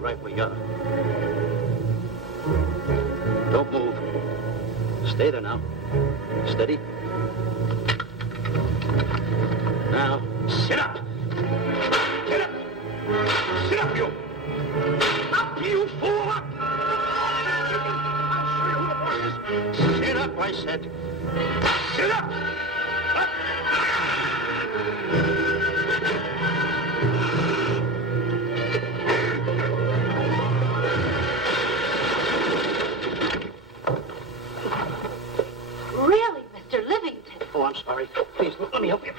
right where you are. Don't move. Stay there now. Steady. Now, sit up. Get up. Sit up, you. Up, you fool, up. I'll show you who the boss is. Sit up, I said. Sit up. Up. Really, Mr. Livington? Oh, I'm sorry. Please, let me help you.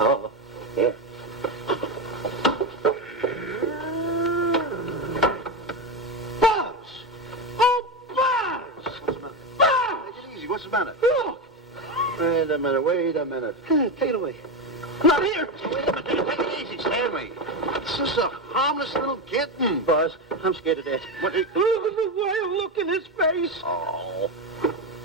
Oh, yeah. Buzz! Oh, Buzz! What's the matter? Buzz! Take it easy. What's the matter? Look! Wait a minute. Take it away. Not here! Wait a minute. Take it easy, Stanley. It's just a harmless little kitten. Buzz, I'm scared to death. What? Look at the wild look in his face. Oh.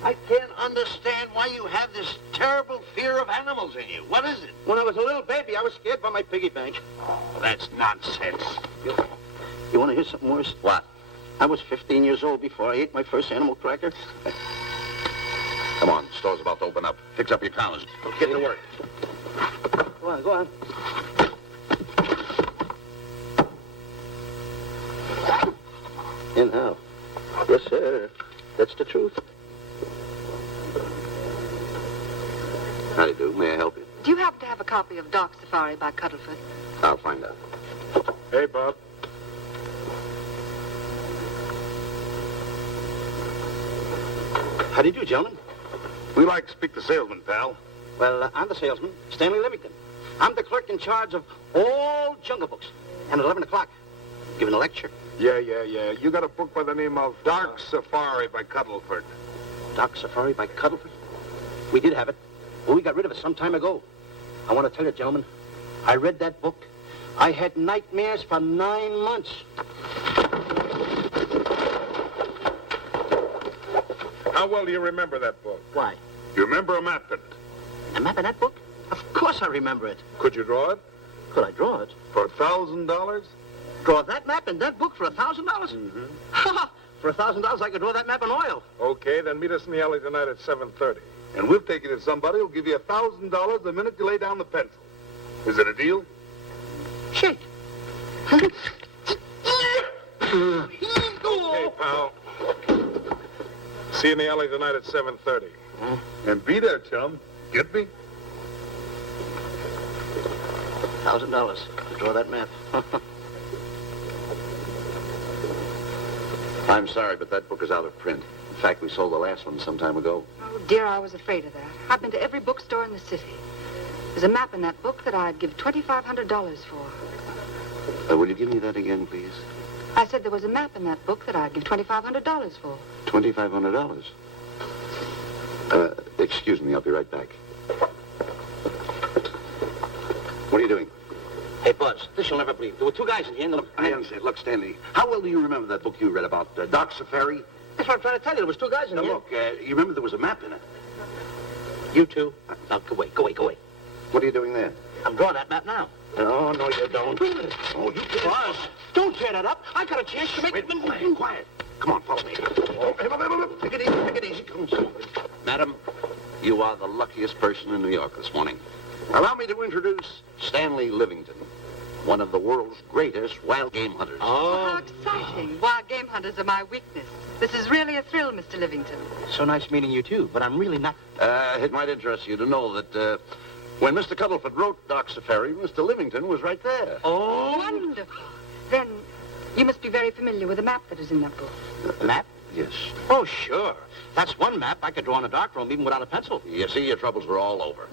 I can't understand why you have this terrible fear of animals in you. What is it? When I was a little baby, I was scared by my piggy bank. Oh, that's nonsense. You want to hear something worse? What? I was 15 years old before I ate my first animal cracker. Come on, the store's about to open up. Fix up your counters. Get to work. Go on, go on. And how? Yes, sir. That's the truth. How do you do? May I help you? Do you happen to have a copy of Dark Safari by Cuddleford? I'll find out. Hey, Bob. How do you do, gentlemen? We like to speak to salesman, pal. Well, I'm the salesman, Stanley Livington. I'm the clerk in charge of all Jungle Books. And at 11 o'clock, giving a lecture. Yeah. You got a book by the name of Dark Safari by Cuddleford. Dark Safari by Cuddleford? We did have it, but we got rid of it some time ago. I want to tell you, gentlemen, I read that book. I had nightmares for 9 months. How well do you remember that book? Why? You remember a map in it? A map in that book? Of course I remember it. Could you draw it? Could I draw it? For $1,000? Draw that map in that book for $1,000? Mm-hmm. For $1,000, I could draw that map in oil. Okay, then meet us in the alley tonight at 7:30. And we'll take you to somebody who'll give you $1,000 the minute you lay down the pencil. Is it a deal? Shake. Hey, pal. See you in the alley tonight at 7:30. And be there, chum. Get me? $1,000 to draw that map. I'm sorry, but that book is out of print. In fact, we sold the last one some time ago. Oh, dear, I was afraid of that. I've been to every bookstore in the city. There's a map in that book that I'd give $2,500 for. Will you give me that again, please? I said there was a map in that book that I'd give $2,500 for. $2,500? Excuse me, I'll be right back. What are you doing? Hey, Buzz, this you'll never believe. There were two guys in here and the... I understand. Look, Stanley, how well do you remember that book you read about, Dark Safari? That's what I'm trying to tell you. There was two guys in Now, here. look, you remember there was a map in it. You two. Now, go away. What are you doing there? I'm drawing that map now. No, you don't. Oh, you can't. Buzz, don't tear that up. I got a chance to make... Wait, quiet. Come on, follow me. Oh, hey, take it easy. Come on. Madam, you are the luckiest person in New York this morning. Allow me to introduce Stanley Livington, one of the world's greatest wild game hunters. Oh, how exciting. Wild game hunters are my weakness. This is really a thrill, Mr. Livington. So nice meeting you, too, but I'm really not... It might interest you to know that when Mr. Cuddleford wrote Dark Safari, Mr. Livington was right there. Oh! Wonderful. Then you must be very familiar with the map that is in that book. Map? Yes. Oh, sure. That's one map I could draw in a darkroom even without a pencil. You see, your troubles were all over.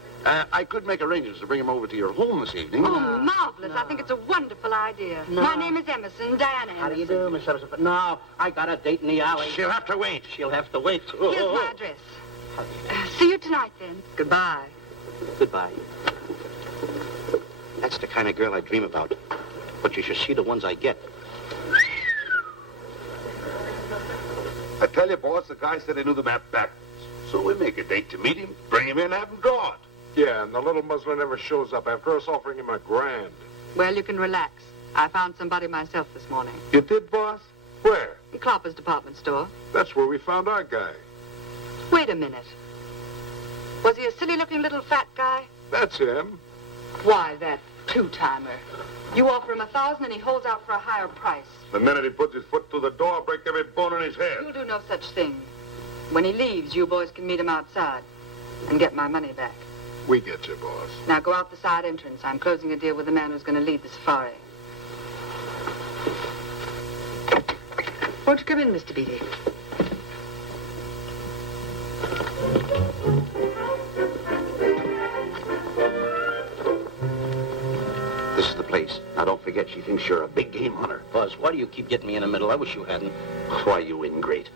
I could make arrangements to bring him over to your home this evening. Oh, marvelous. I think it's a wonderful idea. No. My name is Emerson, Diana Emerson. How do you do, Miss Emerson? But no, I got a date in the alley. She'll have to wait. She'll have to wait. Here's my address. See you tonight, then. Goodbye. Goodbye. That's the kind of girl I dream about. But you should see the ones I get. I tell you, boss, the guy said he knew the map backwards. So we make a date to meet him, bring him in, have him draw it. Yeah, and the little muzzler never shows up after us offering him $1,000. Well, you can relax. I found somebody myself this morning. You did, boss? Where? In Klopper's department store. That's where we found our guy. Wait a minute. Was he a silly-looking little fat guy? That's him. Why, that two-timer. You offer him $1,000 and he holds out for a higher price. The minute he puts his foot through the door, I'll break every bone in his head. You'll do no such thing. When he leaves, you boys can meet him outside and get my money back. We get you, boss. Now go out the side entrance. I'm closing a deal with the man who's going to lead the safari. Won't you come in, Mr. Beatty? This is the place. Now, don't forget, she thinks you're a big game hunter. Buzz, why do you keep getting me in the middle? I wish you hadn't. Why, you ingrate.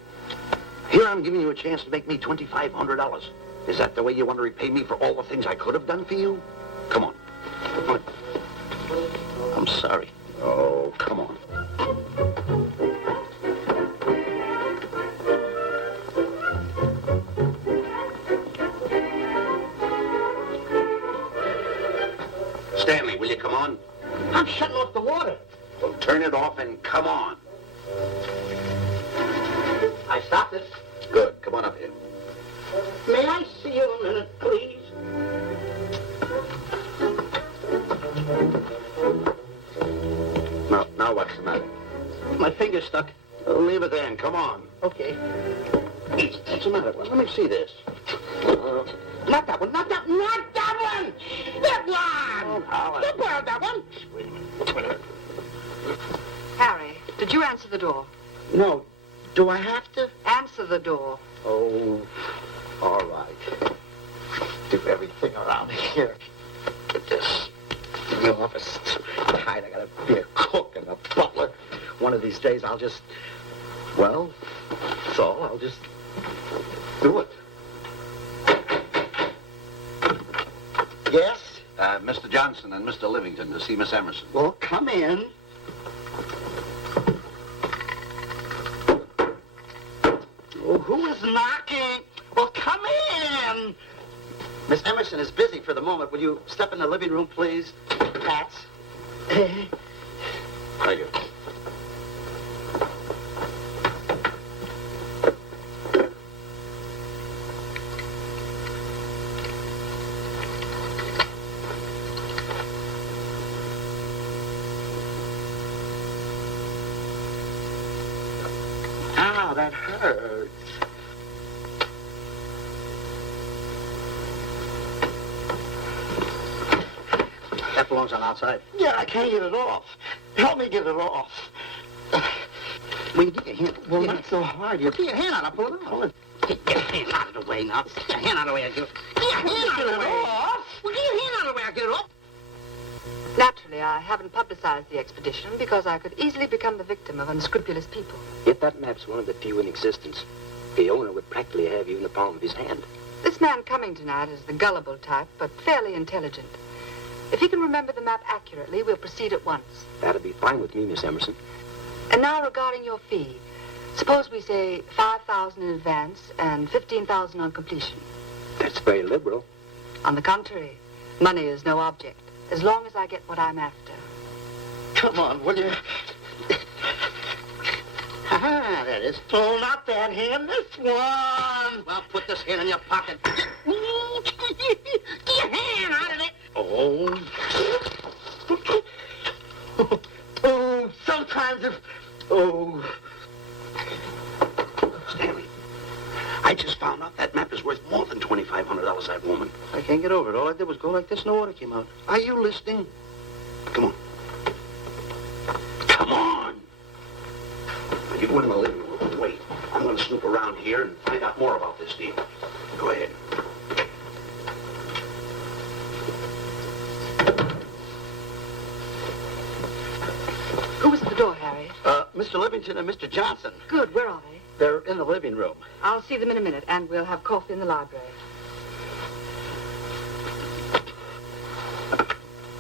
Here I'm giving you a chance to make me $2,500. Is that the way you want to repay me for all the things I could have done for you? Come on. Come on. I'm sorry. Oh, come on. Stanley, will you come on? I'm shutting off the water. Well, turn it off and come on. I stopped it. Good. Come on up here. May I see you a minute, please? Now what's the matter? My finger's stuck. Leave it there and come on. Okay. What's the matter? Well, let me see this. Not that one, not that one, not that one! That one! Oh, You borrowed that one. Wait a minute. Harry, did you answer the door? No. Do I have to? Answer the door. Oh, all right. Do everything around here. Get this. The office is tight. I gotta be a cook and a butler. One of these days I'll just, well, that's all. I'll just do it. Yes? Mr. Johnson and Mr. Livington to see Miss Emerson. Well, come in. Oh, who is knocking? Well, come in. Miss Emerson is busy for the moment. Will you step in the living room, please? Hats. Thank you. Ow, that hurts. That belongs on outside. Yeah, I can't get it off. Help me get it off. Well, you get your hand. Well, not so hard. You get your hand out. I'll pull it out. Get your hand out of the way now. Get your hand out of the way. I'll get it. Get your hand out of the way. Well, get your hand out of the way. I'll get it off. Naturally, I haven't publicized the expedition because I could easily become the victim of unscrupulous people. Yet that map's one of the few in existence. The owner would practically have you in the palm of his hand. This man coming tonight is the gullible type, but fairly intelligent. If he can remember the map accurately, we'll proceed at once. That'll be fine with me, Miss Emerson. And now regarding your fee. Suppose we say $5,000 in advance and $15,000 on completion. That's very liberal. On the contrary, money is no object, as long as I get what I'm after. Come on, will you? Ah, that is. Oh, not that hand, this one. Well, put this hand in your pocket. Get your hand out of it. Oh. Oh, sometimes if... Oh. Stanley, I just found out that map is worth more than $2,500, that woman. I can't get over it. All I did was go like this and the water came out. Are you listening? Come on. Come on. You go in the living room and wait. I'm going to snoop around here and find out more about this deal. Go ahead. Who was at the door, Harry? Mr. Livington and Mr. Johnson. Good, where are they? They're in the living room. I'll see them in a minute, and we'll have coffee in the library.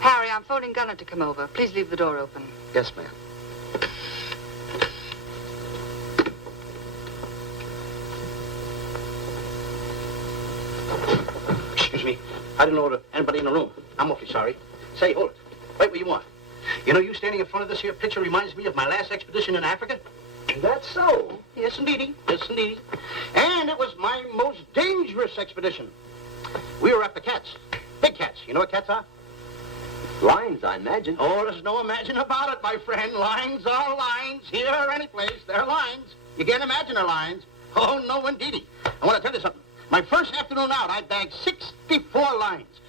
Harry, I'm phoning Gunner to come over. Please leave the door open. Yes, ma'am. Excuse me. I didn't know there was anybody in the room. I'm awfully sorry. Say, hold it. Right where you are. You know, you standing in front of this here picture reminds me of my last expedition in Africa. That's so. Yes, indeedy. Yes, indeedy. And it was my most dangerous expedition. We were after cats. Big cats. You know what cats are? Lions, I imagine. Oh, there's no imagine about it, my friend. Lines are lines. Here or any place, they're lines. You can't imagine they're lines. Oh, no, indeedy. I want to tell you something. My first afternoon out, I bagged 64 lines.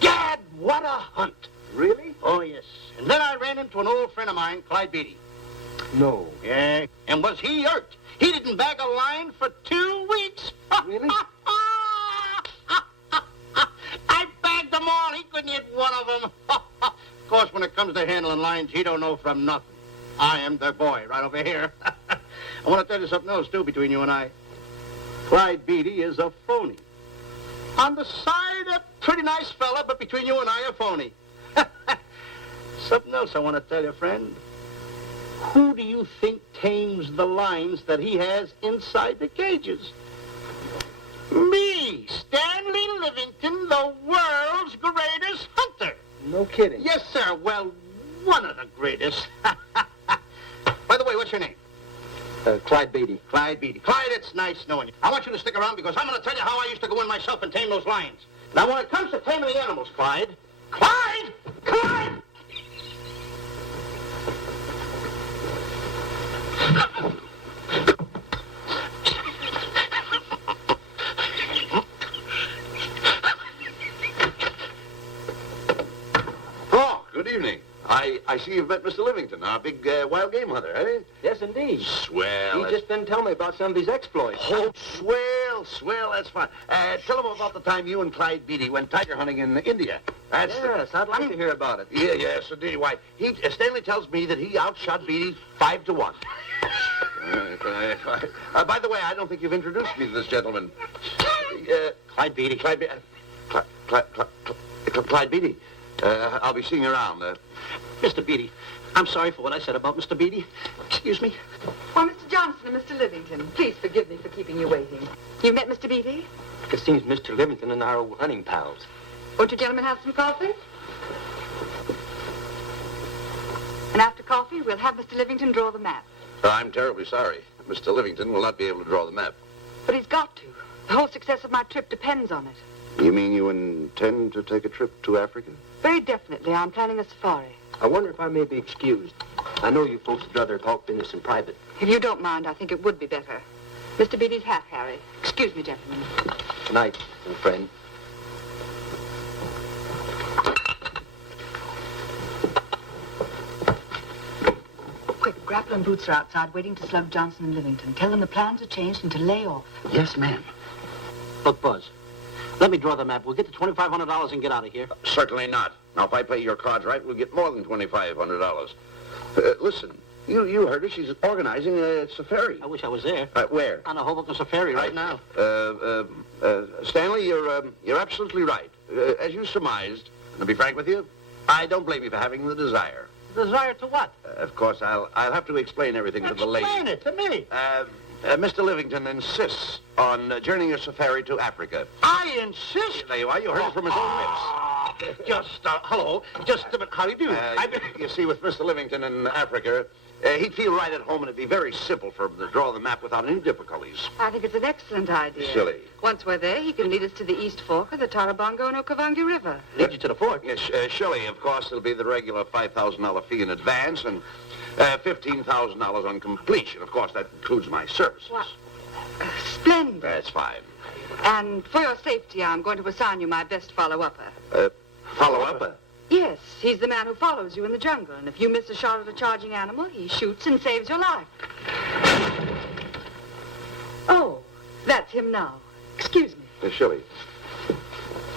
Gad, what a hunt. Really? Oh, yes. And then I ran into an old friend of mine, Clyde Beatty. No. Yeah. And was he hurt? He didn't bag a line for 2 weeks. Really? I bagged them all. He couldn't hit one of them. Of course, when it comes to handling lines, he don't know from nothing. I am the boy right over here. I want to tell you something else, too, between you and I. Clyde Beatty is a phony. On the side, a pretty nice fella, but between you and I, a phony. Something else I want to tell you, friend. Who do you think tames the lines that he has inside the cages? Me, Stanley Livington, the world's greatest hunter. No kidding. Yes, sir. Well, one of the greatest. By the way, what's your name? Clyde Beatty. Clyde Beatty. Clyde, it's nice knowing you. I want you to stick around because I'm going to tell you how I used to go in myself and tame those lions. Now, when it comes to taming the animals, Clyde... Clyde! Clyde! Oh, good evening. I see you've met Mr. Livington, our big wild game hunter, eh? Yes, indeed. Swell. He just been telling me about some of his exploits. Oh, swell, that's fine. Tell him about the time you and Clyde Beatty went tiger hunting in India. That's Yes, I'd like to hear about it. Yes, indeed. Why, Stanley tells me that he outshot Beatty 5-1. By the way, I don't think you've introduced me to this gentleman. Clyde Beatty. Clyde Beatty. I'll be seeing you around. Mr. Beatty, I'm sorry for what I said about Mr. Beatty. Excuse me. Why, Mr. Johnson and Mr. Livington, please forgive me for keeping you waiting. You met Mr. Beatty? It seems Mr. Livington and I are old hunting pals. Won't you gentlemen have some coffee? And after coffee, we'll have Mr. Livington draw the map. I'm terribly sorry. Mr. Livington will not be able to draw the map. But he's got to. The whole success of my trip depends on it. You mean you intend to take a trip to Africa? Very definitely. I'm planning a safari. I wonder if I may be excused. I know you folks would rather talk business in private. If you don't mind, I think it would be better. Mr. Beatty's hat, Harry. Excuse me, gentlemen. Good night, old friend. Quick, Grapple and Boots are outside waiting to slug Johnson and Livington. Tell them the plans are changed and to lay off. Yes, ma'am. Look, Buzz, let me draw the map. We'll get the $2,500 and get out of here. Certainly not. Now, if I play your cards right, we'll get more than $2,500. Listen, you heard her. She's organizing a safari. I wish I was there. Where? On a Hoboken safari right now. Stanley, you're absolutely right. As you surmised, and to be frank with you, I don't blame you for having the desire. Desire to what? Of course, I'll have to explain everything to the lady. Explain it to me. Mr. Livington insists on journeying a safari to Africa. I insist. There you are. You heard it from his own lips. Hello. Just a minute. How do you do? You see, with Mr. Livington in Africa, he'd feel right at home, and it'd be very simple for him to draw the map without any difficulties. I think it's an excellent idea. Silly. Once we're there, he can lead us to the East Fork of the Tarabongo and Okavango River. Lead you to the fort. Yes, Shelley, of course, it'll be the regular $5,000 fee in advance and $15,000 on completion. Of course, that includes my services. What? Splendid. That's fine. And for your safety, I'm going to assign you my best follow-upper. Follow-up? Yes, he's the man who follows you in the jungle. And if you miss a shot at a charging animal, he shoots and saves your life. Oh, that's him now. Excuse me. Shelley.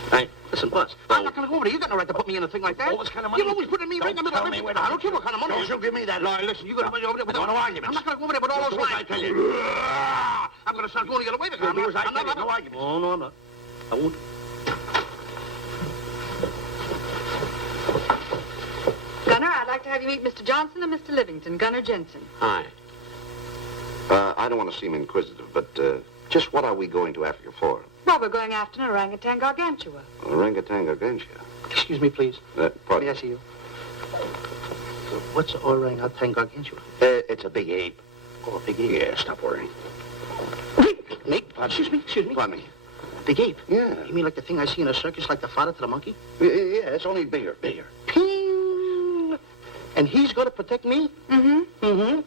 Hey, listen, Buzz. I'm not going to go over there. You got no right to put me in a thing like that. Oh, what kind of money? You're always putting me right in the middle of everything. I don't care what kind of money. Don't you give me that. No, listen, you got to be over there with No arguments. I'm not going to go over there with all those What lines. I tell you. I'm going to start going to get away with it. You'll do as I I'm tell you. not. No arguments. No, I'm not. I won't. Gunner, I'd like to have you meet Mr. Johnson and Mr. Livington, Gunner Jensen. Hi. I don't want to seem inquisitive, but just what are we going to Africa for? Well, we're going after an orangutan gargantua. Orangutan gargantua. Excuse me, please. Pardon? May I see you? What's orangutan gargantua? It's a big ape. Oh, a big ape. Yeah, stop worrying. Nick, excuse me. Pardon me. A big ape? Yeah. You mean like the thing I see in a circus, like the fodder to the monkey? Yeah, it's only bigger. Ping! And he's going to protect me? Mm-hmm. Mm-hmm.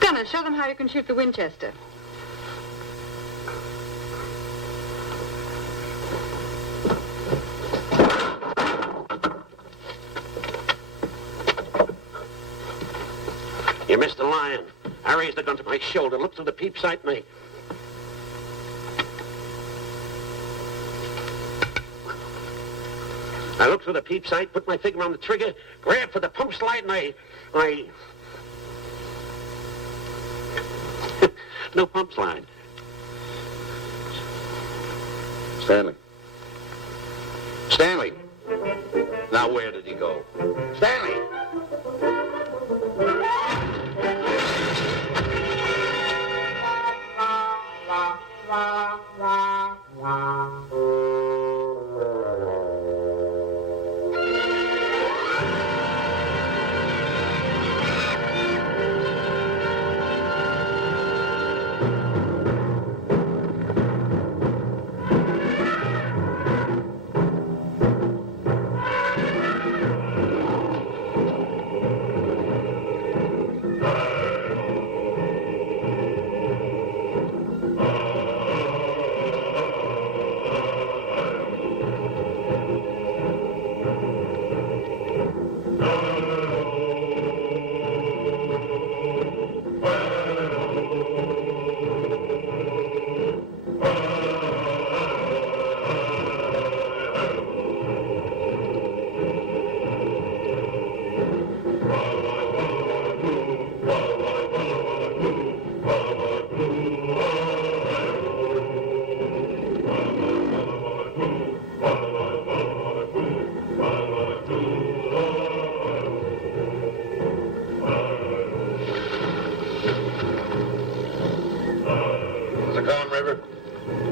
Gunner, show them how you can shoot the Winchester. You missed the lion. I raised the gun to my shoulder, looked through the peep sight, and I looked through the peep sight, put my finger on the trigger, grabbed for the pump slide, and I... No pump slide. Stanley. Stanley. Now where did he go? Stanley!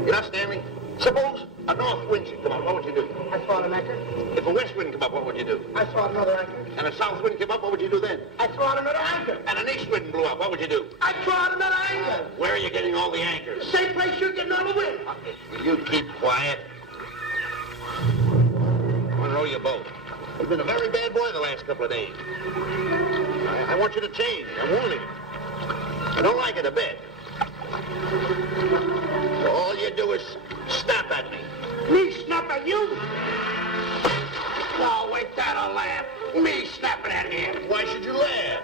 You know, Stanley, suppose a north wind should come up, what would you do? I saw an anchor. If a west wind come up, what would you do? I saw another anchor. And a south wind came up, what would you do then? I threw out another anchor. And an east wind blew up, what would you do? I threw out another anchor. Where are you getting all the anchors? Same place you're getting all the wind. Will you keep quiet? I want to row your boat. You've been a very bad boy the last couple of days. I want you to change. I'm warning you. I don't like it a bit. So all you do is snap at me. Me snap at you? Oh, wait, that'll laugh. Me snapping at him. Why should you laugh?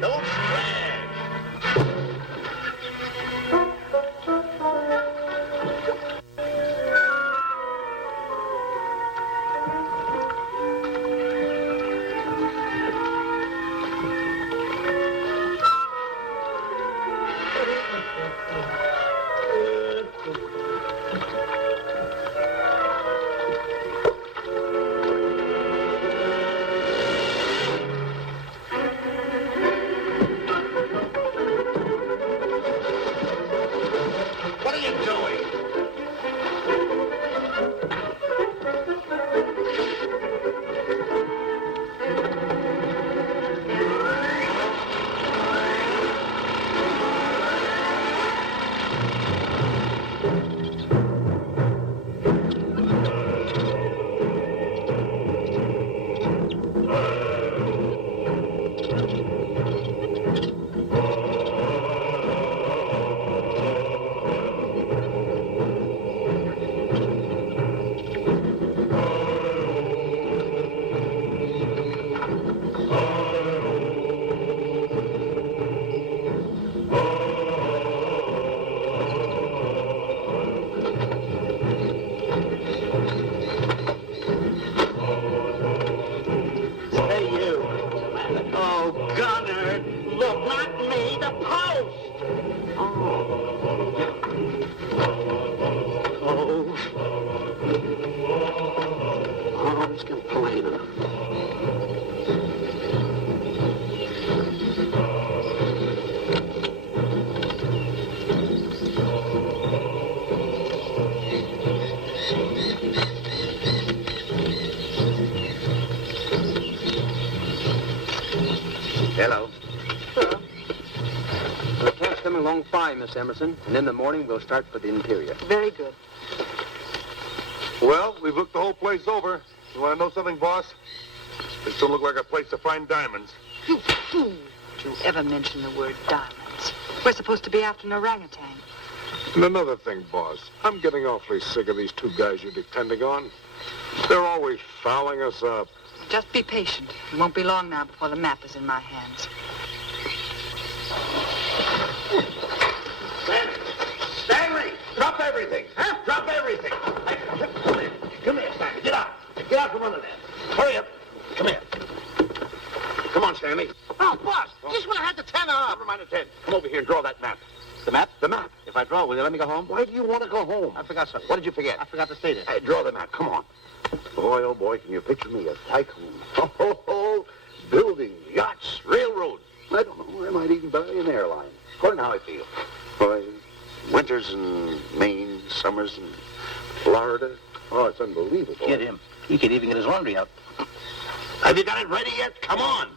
Don't splash. He's complaining. Hello. Hello. The cat's coming along fine, Miss Emerson, and in the morning we'll start for the interior. Very good. Well, we've looked the whole place over. You want to know something, boss? This don't look like a place to find diamonds. You fool. Don't you ever mention the word diamonds. We're supposed to be after an orangutan. And another thing, boss. I'm getting awfully sick of these two guys you're depending on. They're always fouling us up. Just be patient. It won't be long now before the map is in my hands. Stanley! Drop everything! Huh? Drop everything! Hey, come here. Come here, Stanley. Get out. Get out from under there. Hurry up. Come here. Come on, Stanley. Oh, boss, just when I had the 10 off. Never mind the 10. Come over here and draw that map. The map? The map. If I draw, will you let me go home? Why do you want to go home? I forgot something. What did you forget? I forgot to state it. Hey, draw the map. Come on. Boy, oh boy, can you picture me a tycoon? Oh, buildings, yachts, railroads. I don't know. I might even buy an airline. According to how I feel. Boy, winters in Maine, summers in Florida. Oh, it's unbelievable. Get him. He could even get his laundry out. Have you got it ready yet? Come on.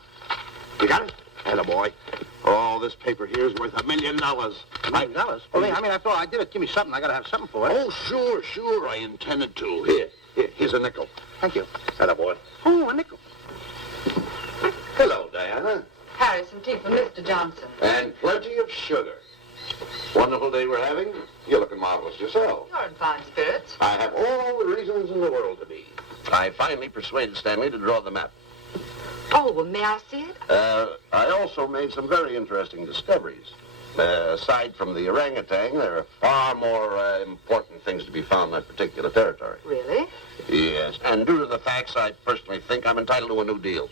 You got it? Attaboy. Oh, this paper here is worth $1 million. $1 million? Well, I mean, after all, I did it. Give me something. I got to have something for it. Oh, sure. I intended to. Here's a nickel. Thank you. Attaboy. Oh, a nickel. Hello, Diana. Harry, some tea for Mr. Johnson. And plenty of sugar. Wonderful day we're having. You're looking marvelous yourself. You're in fine spirits. I have all the reasons in the world to be. I finally persuaded Stanley to draw the map. Oh, well, may I see it? I also made some very interesting discoveries. Aside from the orangutan, there are far more important things to be found in that particular territory. Really? Yes, and due to the facts, I personally think I'm entitled to a new deal.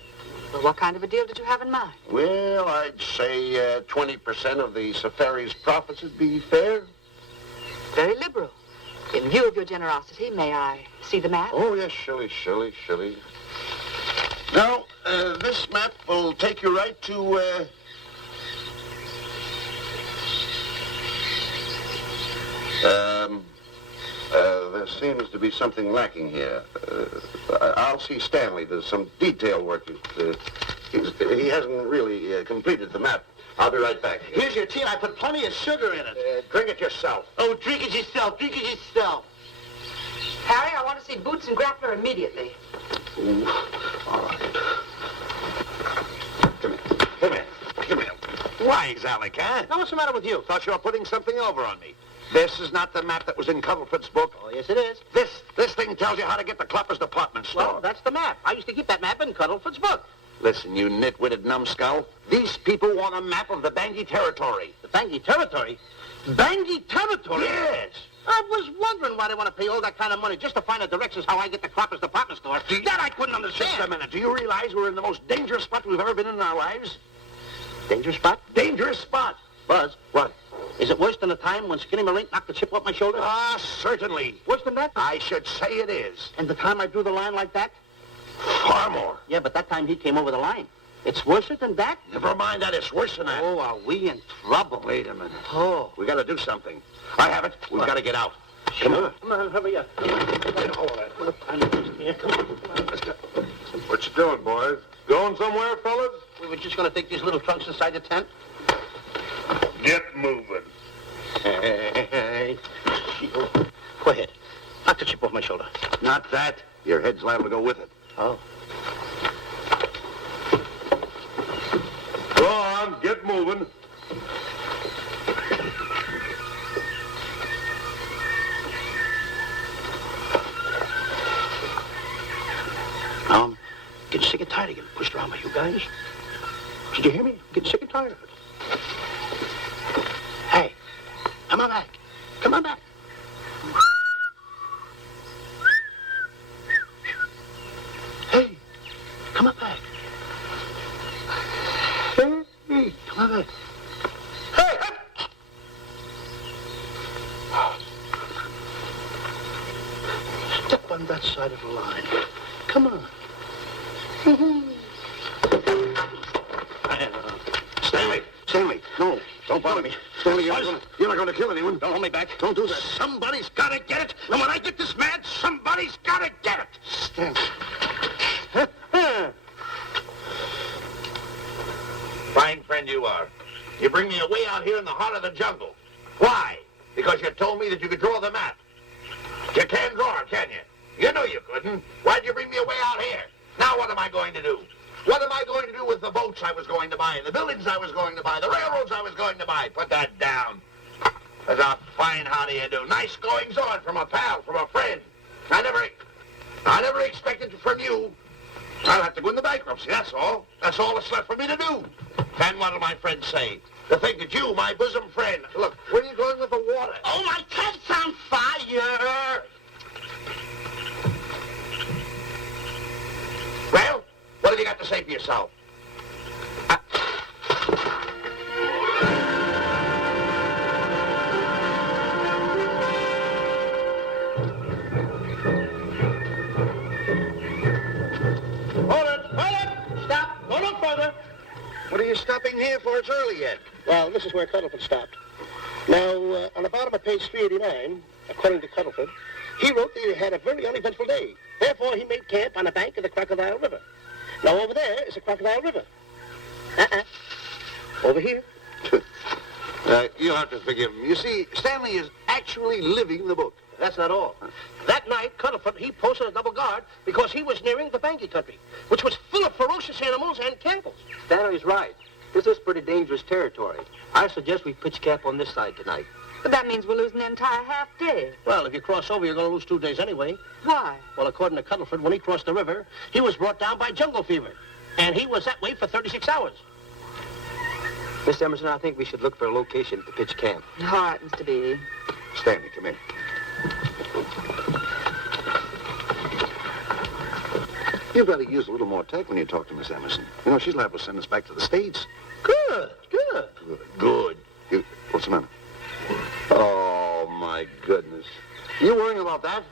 Well, what kind of a deal did you have in mind? Well, I'd say 20% of the safari's profits would be fair. Very liberal. In view of your generosity, may I see the map? Oh, yes, Shirley. Now, this map will take you right to, there seems to be something lacking here. I'll see Stanley. There's some detail work. He hasn't really completed the map. I'll be right back. Here's your tea, and I put plenty of sugar in it. Drink it yourself. Oh, drink it yourself. Harry, I want to see Boots and Grappler immediately. Ooh, all right. Come here. Why, Zalek, huh? Now, what's the matter with you? Thought you were putting something over on me. This is not the map that was in Cuddleford's book. Oh, yes, it is. This thing tells you how to get to Klopper's department store. Well, that's the map. I used to keep that map in Cuddleford's book. Listen, you nitwitted numbskull. These people want a map of the Bangui territory. The Bangui territory? Bangui territory? Yes. I was wondering why they want to pay all that kind of money just to find the directions how I get to Klopper's department store. That I couldn't understand. Just a minute. Do you realize we're in the most dangerous spot we've ever been in our lives? Dangerous spot? Dangerous spot. Buzz, What? is it worse than the time when Skinny Marink knocked the chip off my shoulder? Ah, certainly. Worse than that? I should say it is. And the time I drew the line like that? Far more. Yeah, but that time he came over the line. It's worse than that? Never mind that. It's worse than that. Oh, are we in trouble? Wait a minute. Oh. We got to do something. I have it. We've got to get out. Come on. Come on, hurry up. What you doing, boys? Going somewhere, fellas? We were just going to take these little trunks inside the tent. Get moving. Hey. Go ahead. Knock the chip off my shoulder. Not that. Your head's liable to go with it. Oh. Go on, get moving. I'm getting sick and tired of getting pushed around by you guys. Did you hear me? I'm getting sick and tired of it. Hey, come on back. Come on back. Hey, come on back. Hey, come on back. Hey, hey. Step on that side of the line. Come on. Stanley, no. Don't bother me. Stanley, you're not going to kill anyone. Don't hold me back. Don't do that. Somebody's got to get it. And when I get this mad, somebody's got to get it. Stanley. Fine friend you are. You bring me away out here in the heart of the jungle. Why? Because you told me that you could draw the map. You can't draw, can you? You knew you couldn't. Why'd you bring me away out here? Now what am I going to do? What am I going to do with the boats I was going to buy, the buildings I was going to buy, the railroads I was going to buy? Put that down. That's a fine how do you do. Nice goings on from a pal, from a friend. I never expected from you. I'll have to go into bankruptcy, that's all. That's all that's left for me to do. And what'll my friends say? To think that you, my bosom friend... Look, where are you going with the water? Oh, my cat's on fire. Well, what have you got to say for yourself? Hold it! Stop! Go no further! What are you stopping here for? It's early yet. Well, this is where Cuddleford stopped. Now, on the bottom of page 389, according to Cuddleford, he wrote that he had a very uneventful day. Therefore, he made camp on the bank of the Crocodile River. Now, over there is the Crocodile River. Over here. You'll have to forgive him. You see, Stanley is actually living the book. That's not all. That night, Cuddleford, he posted a double guard because he was nearing the Banky country, which was full of ferocious animals and cannibals. Stanley's right. This is pretty dangerous territory. I suggest we pitch camp on this side tonight. But that means we're losing an entire half day. Well, if you cross over, you're going to lose 2 days anyway. Why? Well, according to Cuddleford, when he crossed the river, he was brought down by jungle fever. And he was that way for 36 hours. Miss Emerson, I think we should look for a location to pitch camp. All right, Mr. Beatty. Stanley, come in. You've got to use a little more tact when you talk to Miss Emerson. You know, she's liable to send us back to the States. Good. Good. What's the matter? Oh, my goodness. You worrying about that?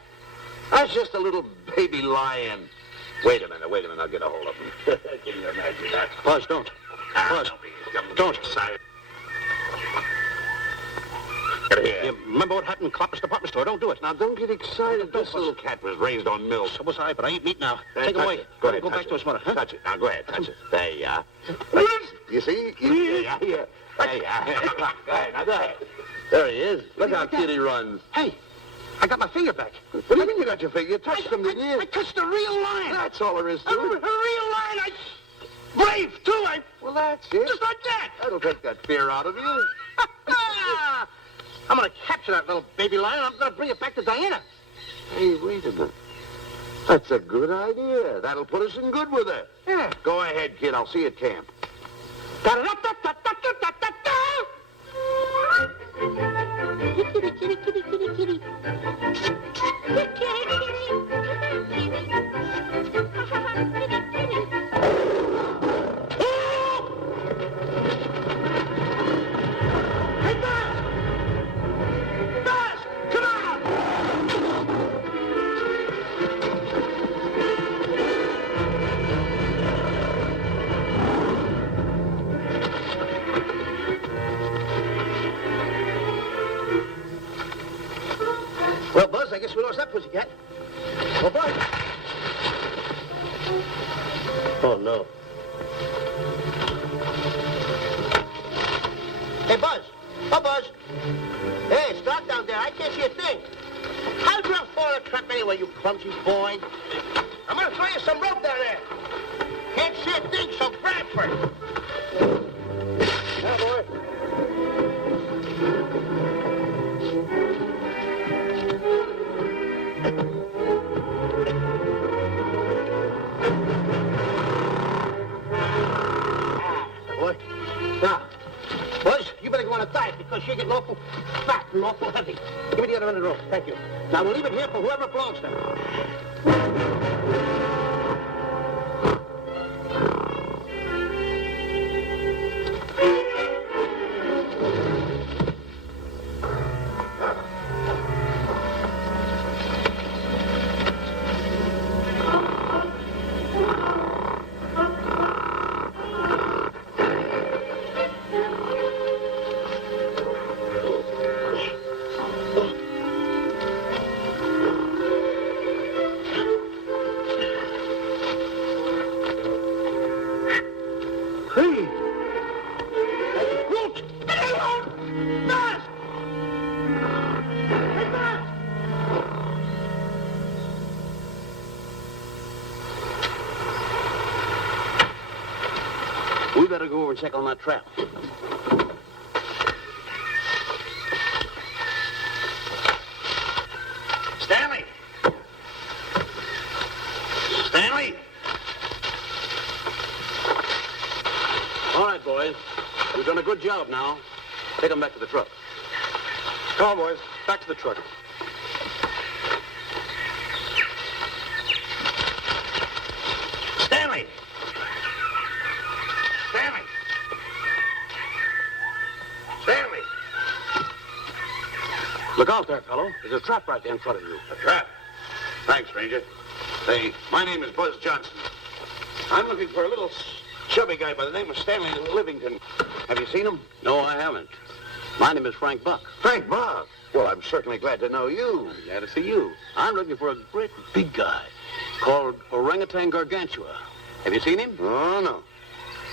That's just a little baby lion. Wait a minute. I'll get a hold of him. Can you imagine that? Buzz, don't. Buzz, don't. Excited. You remember what happened in Klopper's department store? Don't do it. Now, don't get excited. This little cat was raised on milk. So was I, but I eat meat now. Take it away. Go ahead, Go back touch to his mother, huh? Touch it. Now, go ahead, touch it. There you are. You see? There you are. There you are. Go ahead, now go ahead. There he is. Look how cute he runs. Hey, I got my finger back. What do you mean you got your finger? You touched him, didn't you? I touched a real lion. That's all there is to A it. real lion. Brave, too. Well, that's it. Just like that. That'll take that fear out of you. I'm going to capture that little baby lion. I'm going to bring it back to Diana. Hey, wait a minute. That's a good idea. That'll put us in good with her. Yeah. Go ahead, kid. I'll see you at camp. Kitty, kitty, kitty, kitty, kitty. Kitty, Well, Buzz, I guess we lost that pussycat. Well, Buzz. Oh, no. Hey, Buzz. Oh, Buzz. Hey, it's dark down there. I can't see a thing. How'd you fall a trap anyway, you clumsy boy? I'm going to throw you some rope down there. Can't see a thing, so grab for it. Now, boy. Now, Buzz, you better go on a diet because you're getting awful fat and awful heavy. Give me the other end of the rope. Thank you. Now, we'll leave it here for whoever belongs to it. We better go over and check on that trap. Stanley! Stanley! All right, boys. We've done a good job now. Take them back to the truck. Come on, boys. Back to the truck. Stanley! Stanley! Stanley! Look out there, fellow. There's a trap right there in front of you. A trap? Thanks, Ranger. Say, my name is Buzz Johnson. I'm looking for a little chubby guy by the name of Stanley Livington. Have you seen him? No, I haven't. My name is Frank Buck. Frank Buck? Well, I'm certainly glad to know you. I'm glad to see you. I'm looking for a great big guy called Orangutan Gargantua. Have you seen him? Oh, no.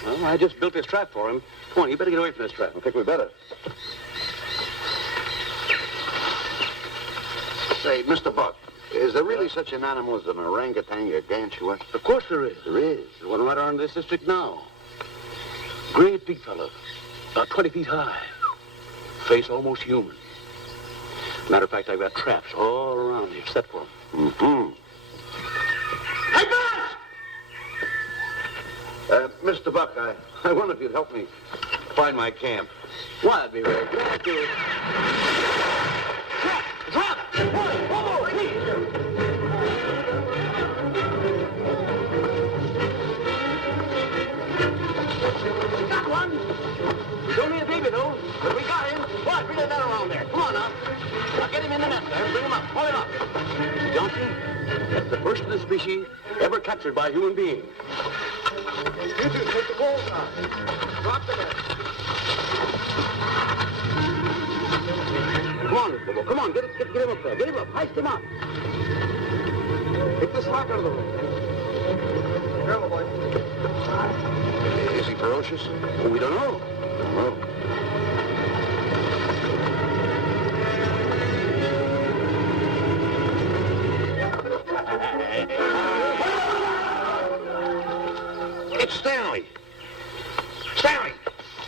Well, I just built this trap for him. Come on, you better get away from this trap. I think we better. Say, Mr. Buck, is there really such an animal as an orangutan gargantua? Of course there is. There is? There's one right around this district now. Great big fellow, about 20 feet high. Face almost human. Matter of fact, I've got traps all around here set for him. Mm-hmm. Hey, Buzz! Mr. Buck, I wonder if you'd help me find my camp. Why, I'd be very glad to. Trap! Trap! Whoa, please! We got one. He's only a baby, though, but we got him. What? Bring that around there. Come on, now. Now, get him in the net there. Bring him up. Hold him up. Johnson, that's the first of the species ever captured by a human being. You two, take the balls out. Drop the net. Come on, little boy. Come on, get him up there. Get him up. Heist him up. Take the slack out of the way. Careful, boy. Is he ferocious? Well, we don't know. Don't know. It's Stanley. Stanley,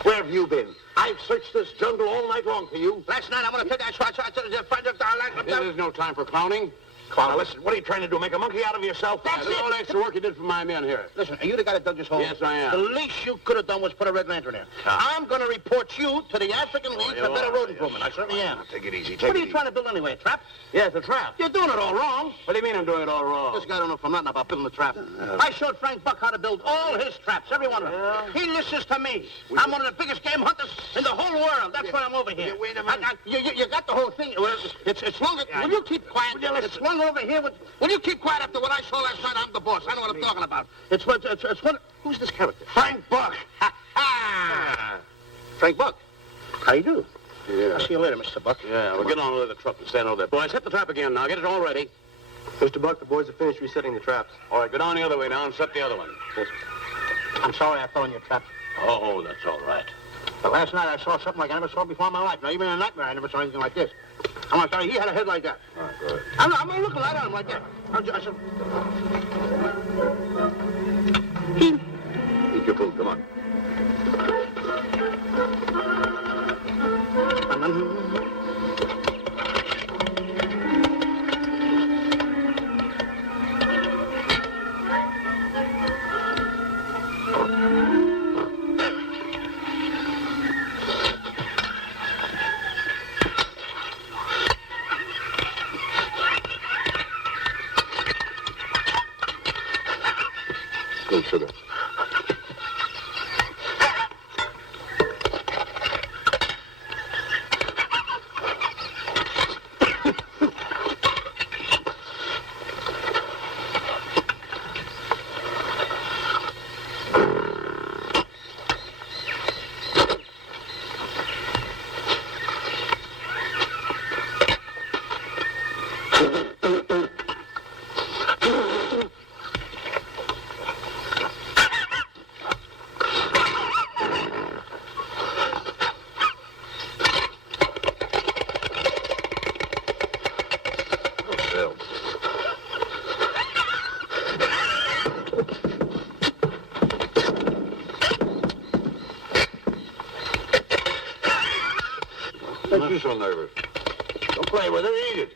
where have you been? I've searched this jungle all night long for you. Last night, I'm going to take that shot. This is no time for clowning. Come on, now listen, what are you trying to do? Make a monkey out of yourself? That's it. All extra work you did for my men here. Listen, are you the guy that dug this hole? Yes, I am. The least you could have done was put a red lantern there. I'm going to report you to the African League for better road improvement. I certainly am. Take it easy, What are you trying to build anyway, a trap? Yes, a trap. You're doing it all wrong. What do you mean I'm doing it all wrong? This guy don't know from nothing about building a trap. I showed Frank Buck how to build all his traps, every one of them. He listens to me. I'm one of the biggest game hunters in the whole world. That's why I'm over here. Wait a minute. You got the whole thing. It's longer. Will you keep quiet? It's slung over here. Will you keep quiet after what I saw last night? I'm the boss. I know what I'm talking about. It's one. Who's this character? Frank Buck. Ha ha! Frank Buck. How you do? Yeah. I'll see you later, Mr. Buck. Yeah, we'll get on with the truck and stand over there. Boys, hit the trap again now. Get it all ready. Mr. Buck, the boys have finished resetting the traps. All right, go down the other way now and set the other one. I'm sorry I fell in your trap. Oh, that's all right. But last night I saw something like I never saw before in my life. Now, even in a nightmare, I never saw anything like this. I'm going to tell you, he had a head like that. All right, good. I'm looking right at him like that. I said... Eat your food, come on. No sugar. makes you so nervous? Don't play with it, eat it.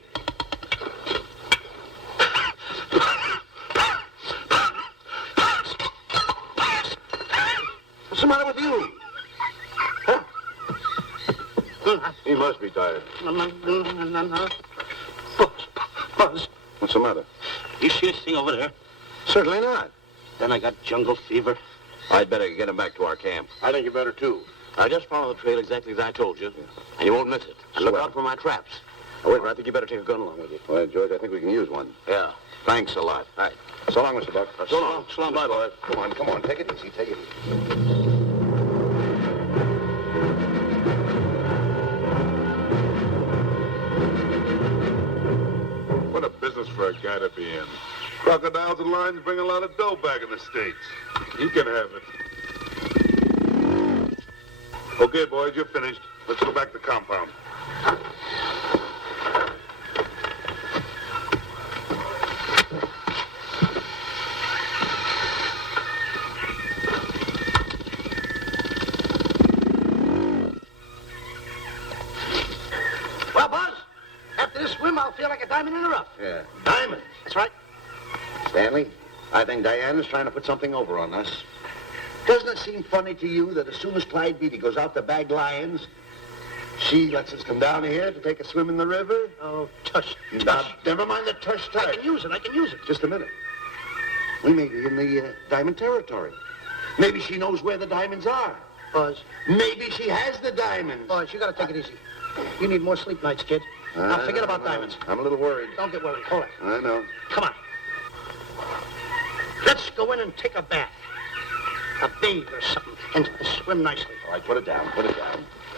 What's the matter with you? Huh? He must be tired. Buzz, What's the matter? you see this thing over there? Certainly not. Then I got jungle fever. I'd better get him back to our camp. I think you better, too. I just follow the trail exactly as I told you, and you won't miss it. And look out for my traps. Now, wait a minute, I think you better take a gun along with you. Well, George, I think we can use one. Yeah. Thanks a lot. All right. So long, Mr. Buck. So long. So long. Bye, boys. Come on. Take it easy. Take it easy. What a business for a guy to be in. Crocodiles and lions bring a lot of dough back in the States. You can have it. Okay, boys, you're finished. Let's go back to the compound. Well, Buzz, after this swim, I'll feel like a diamond in the rough. Yeah. Diamond. That's right. Stanley, I think Diana's trying to put something over on us. Doesn't it seem funny to you that as soon as Clyde Beatty goes out to bag lions, she lets us come down here to take a swim in the river? Oh, tush. Now, never mind the tush. I can use it. Just a minute. We may be in the diamond territory. Maybe she knows where the diamonds are. Buzz. Maybe she has the diamonds. Buzz, you gotta take it easy. You need more sleep nights, kid. Now, forget about diamonds. I'm a little worried. Don't get worried. Hold it. I know. Come on. Let's go in and take a bath. A bathe or something. And swim nicely. All right, put it down.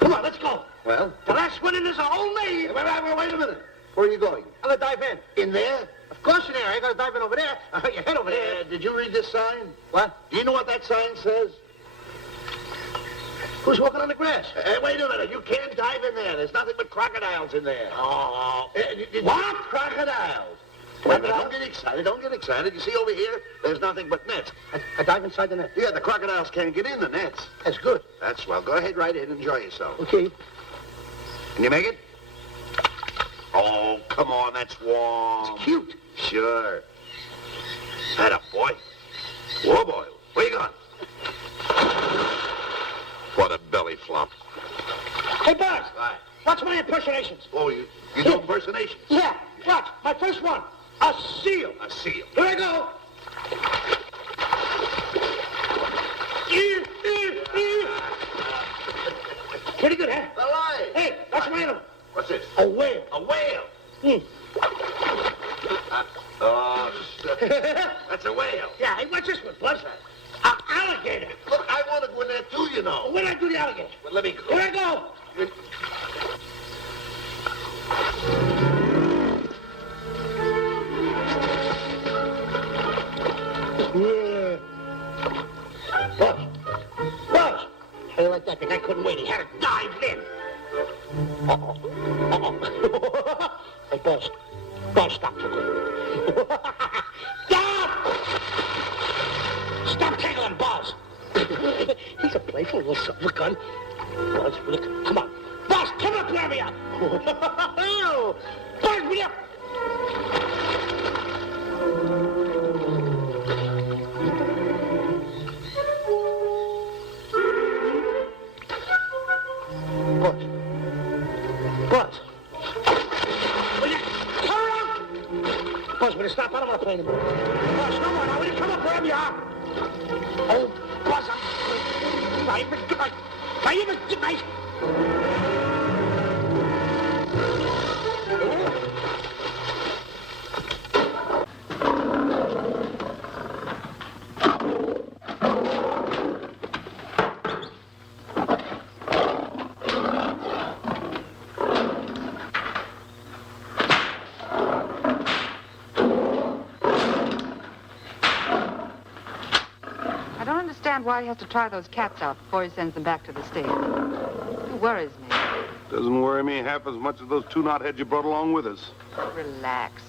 Come on, let's go. Well? The last one in is a whole maid. Wait a minute. Where are you going? I'm gonna dive in. In there? Of course in there. I gotta dive in over there. Your head over there. Did you read this sign? What? Do you know what that sign says? Who's walking on the grass? Hey, wait a minute. You can't dive in there. There's nothing but crocodiles in there. Oh. What? Crocodiles? Wait a minute. Don't get excited. You see over here, there's nothing but nets. I dive inside the net. Yeah, the crocodiles can't get in the nets. That's good. That's swell. Go ahead right in. Enjoy yourself. Okay. Can you make it? Oh, come on. That's warm. It's cute. Sure. Atta boy. Whoa, boy. Where you going? What a belly flop. Hey, Buzz. Right. Watch my impersonations. Oh, you do impersonations? Yeah. Watch. My first one. A seal. A seal. Here I go. Pretty good, huh? All right. Hey, that's my animal. What's this? A whale. A whale. Oh, that's a whale. Yeah, hey, what's this one, Buzz? An alligator. Look, I want to go in there too, you know. Where'd I do the alligator? Well, let me go. Here I go. Yeah. Buzz. Buzz. How you like that? The guy couldn't wait. He had to dive in. Hey, Buzz. Buzz, stop. Stop! Stop tickling, Buzz. He's a playful little silver gun. Buzz, look, come on. Buzz, come up here, me up. Buzz, me up. Buzz. Buzz. Will you come around? Buzz, will you stop? I don't want to play anymore. Buzz, no more. Now, will you come up wherever you are? Oh, Buzz, good night. I don't understand why he has to try those cats out before he sends them back to the States. It worries me. Doesn't worry me half as much as those two knotheads you brought along with us. Relax.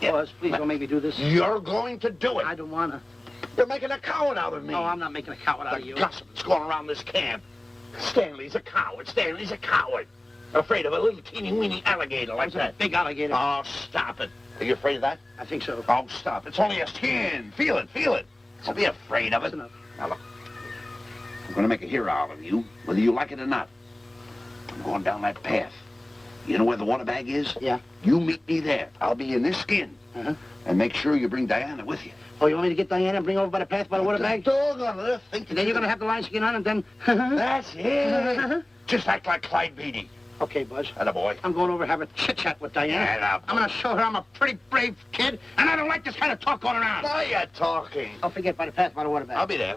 Yeah, Buzz, please don't make me do this. You're going to do it. I don't want to. You're making a coward out of me. No, I'm not making a coward out of The you. gossip that's going around this camp. Stanley's a coward. Stanley's a coward. Afraid of a little teeny-weeny alligator like that. Big alligator. Oh, stop it. Are you afraid of that? I think so. Oh, stop. It's only a skin. Feel it, feel it. Don't be afraid of it. That's enough. Now, look. I'm going to make a hero out of you, whether you like it or not. I'm going down that path. You know where the water bag is? Yeah. You meet me there. I'll be in this skin. Uh-huh. And make sure you bring Diana with you. Oh, you want me to get Diana and bring her over by the path by the water bag? Doggone it. And then you're going to have the lion skin on and then... That's it. Just act like Clyde Beatty. Okay, Buzz. Attaboy. I'm going over to have a chit-chat with Diana. Attaboy. I'm going to show her I'm a pretty brave kid, and I don't like this kind of talk going around. Now you're talking. Don't forget by the path by the water bag. I'll be there.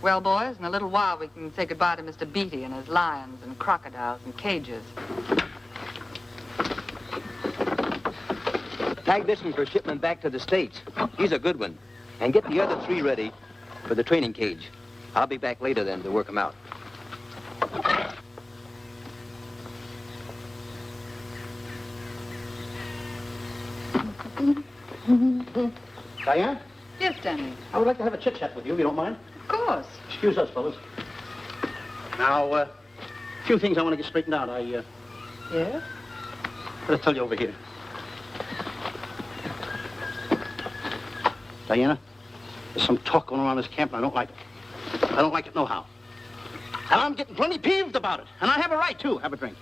Well, boys, in a little while we can say goodbye to Mr. Beatty and his lions and crocodiles and cages. Tag this one for shipment back to the States. He's a good one. And get the other 3 ready for the training cage. I'll be back later then to work them out. Diana, Yes, Stanley. I would like to have a chit-chat with you, if you don't mind. Of course. Excuse us, fellas. Now, a few things I want to get straightened out. Yes? Gotta tell you over here. Diana, there's some talk going around this camp, and I don't like it. I don't like it nohow. And I'm getting plenty peeved about it. And I have a right, too. Have a drink.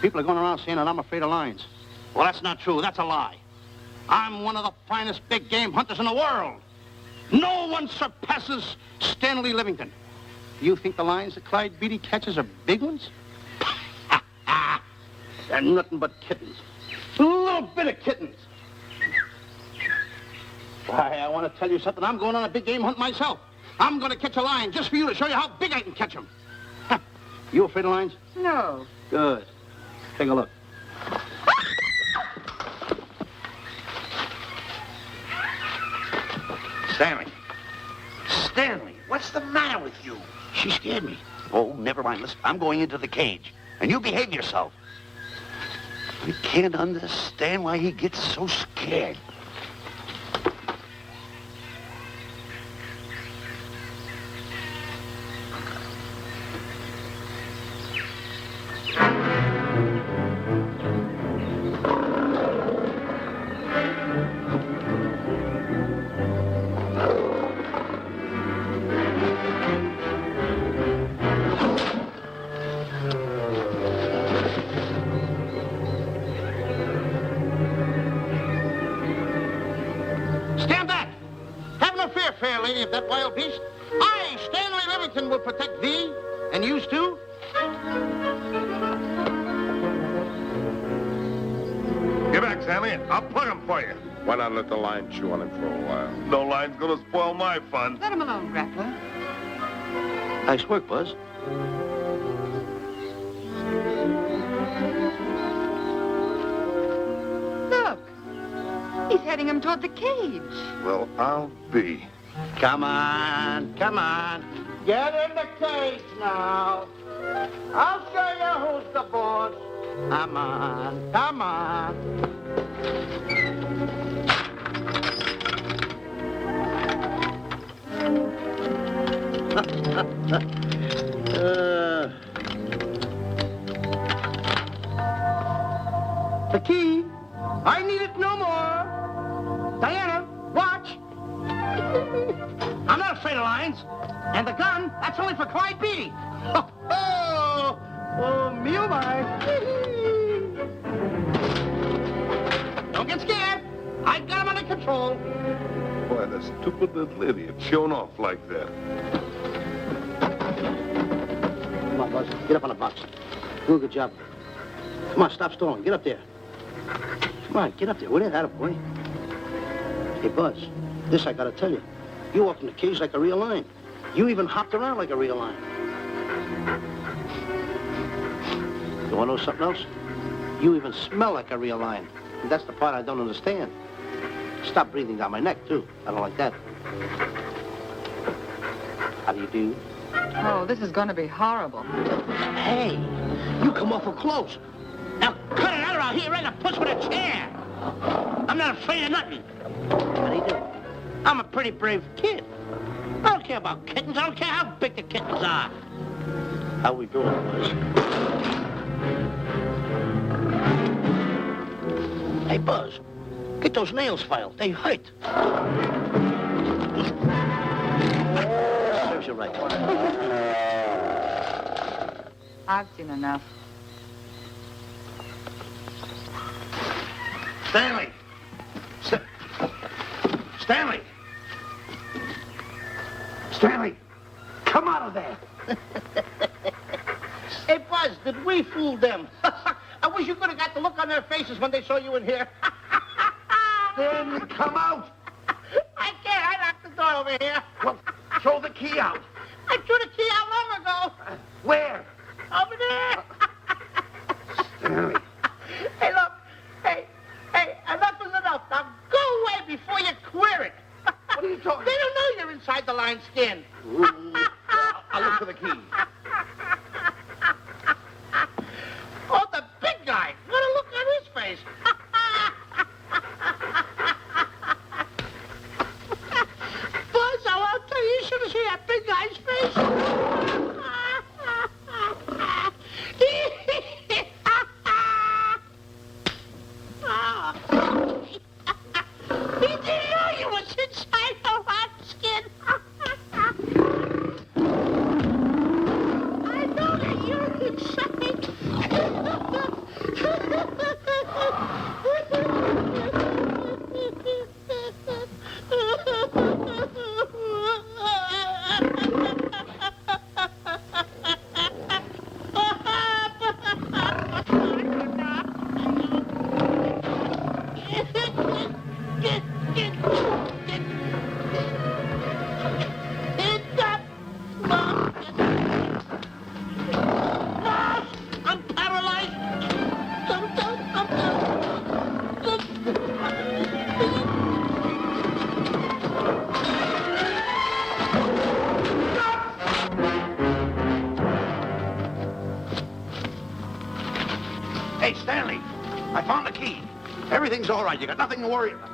People are going around saying that I'm afraid of lions. Well, that's not true. That's a lie. I'm one of the finest big game hunters in the world. No one surpasses Stanley Livington. You think the lions that Clyde Beatty catches are big ones? They're nothing but kittens. A little bit of kittens. Why, I want to tell you something. I'm going on a big game hunt myself. I'm going to catch a lion just for you to show you how big I can catch him. You afraid of lions? No. Good. Take a look. Stanley. Stanley, what's the matter with you? She scared me. Oh, never mind. Listen, I'm going into the cage. And you behave yourself. I can't understand why he gets so scared. Stand back! Have no fear, fair lady of that wild beast. I, Stanley Livington, will protect thee, and yous too. Get back, Stanley. I'll plug him for you. Why not let the lion chew on him for a while? No lion's gonna spoil my fun. Let him alone, Grappler. Nice work, Buzz. Look. He's heading him toward the cage. Well, I'll be. Come on, come on. Get in the cage now. I'll show you who's the boss. Come on, come on. The key. I need it no more. Diana, watch. I'm not afraid of lions. And the gun, that's only for Clyde Beatty. Oh, me oh my. Don't get scared. I got him under control. Boy, that stupid little idiot showing off like that. Come on, Buzz. Get up on the box. Do a good job. Come on, stop stalling. Get up there. Come on, get up there. With it, attaboy. Hey, Buzz, this I gotta tell you. You walked in the cage like a real lion. You even hopped around like a real lion. You wanna know something else? You even smell like a real lion. And that's the part I don't understand. Stop breathing down my neck, too. I don't like that. How do you do? Oh, this is going to be horrible. Hey, You come awful close. Now cut it out or I'll hit you right in the puss with a chair. I'm not afraid of nothing. How do you do? I'm a pretty brave kid. I don't care about kittens. I don't care how big the kittens are. How we doing, boys? Hey, Buzz, get those nails filed. They hurt. Serves you right. I've seen enough. Stanley! Stanley! Stanley! Come out of there! Hey, Buzz, did we fool them? I wish you could have got the look on their faces when they saw you in here. Stanley, come out. I can't. I locked the door over here. Well, throw the key out. I threw the key out long ago. Where? Over there. Stanley. Hey, look. Hey, enough is enough. Now go away before you queer it. What are you talking They don't know you're inside the lion's skin. I'll look for the key. Oh, the big guy. What a look on his face. Buzz, I'll tell you, you should have seen that big guy's face. He didn't know you was inside the lion's skin. I know that you're inside. I'm paralyzed. Hey, Stanley, I found the key. Everything's all right. You got nothing to worry about.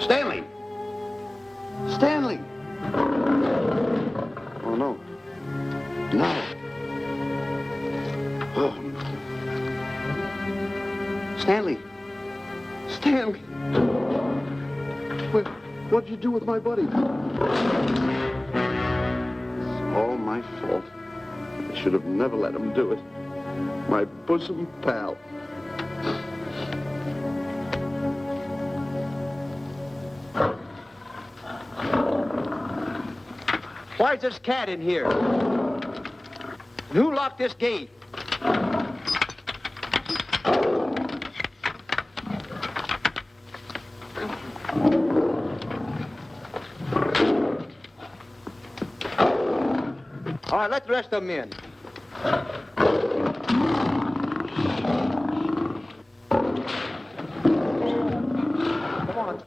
Stanley. Stanley. Oh, no. No. Oh. Stanley. Stanley. What'd you do with my buddy? It's all my fault. I should have never let him do it. My bosom pal. Why's this cat in here? And who locked this gate? All right, let the rest of them in. Come on.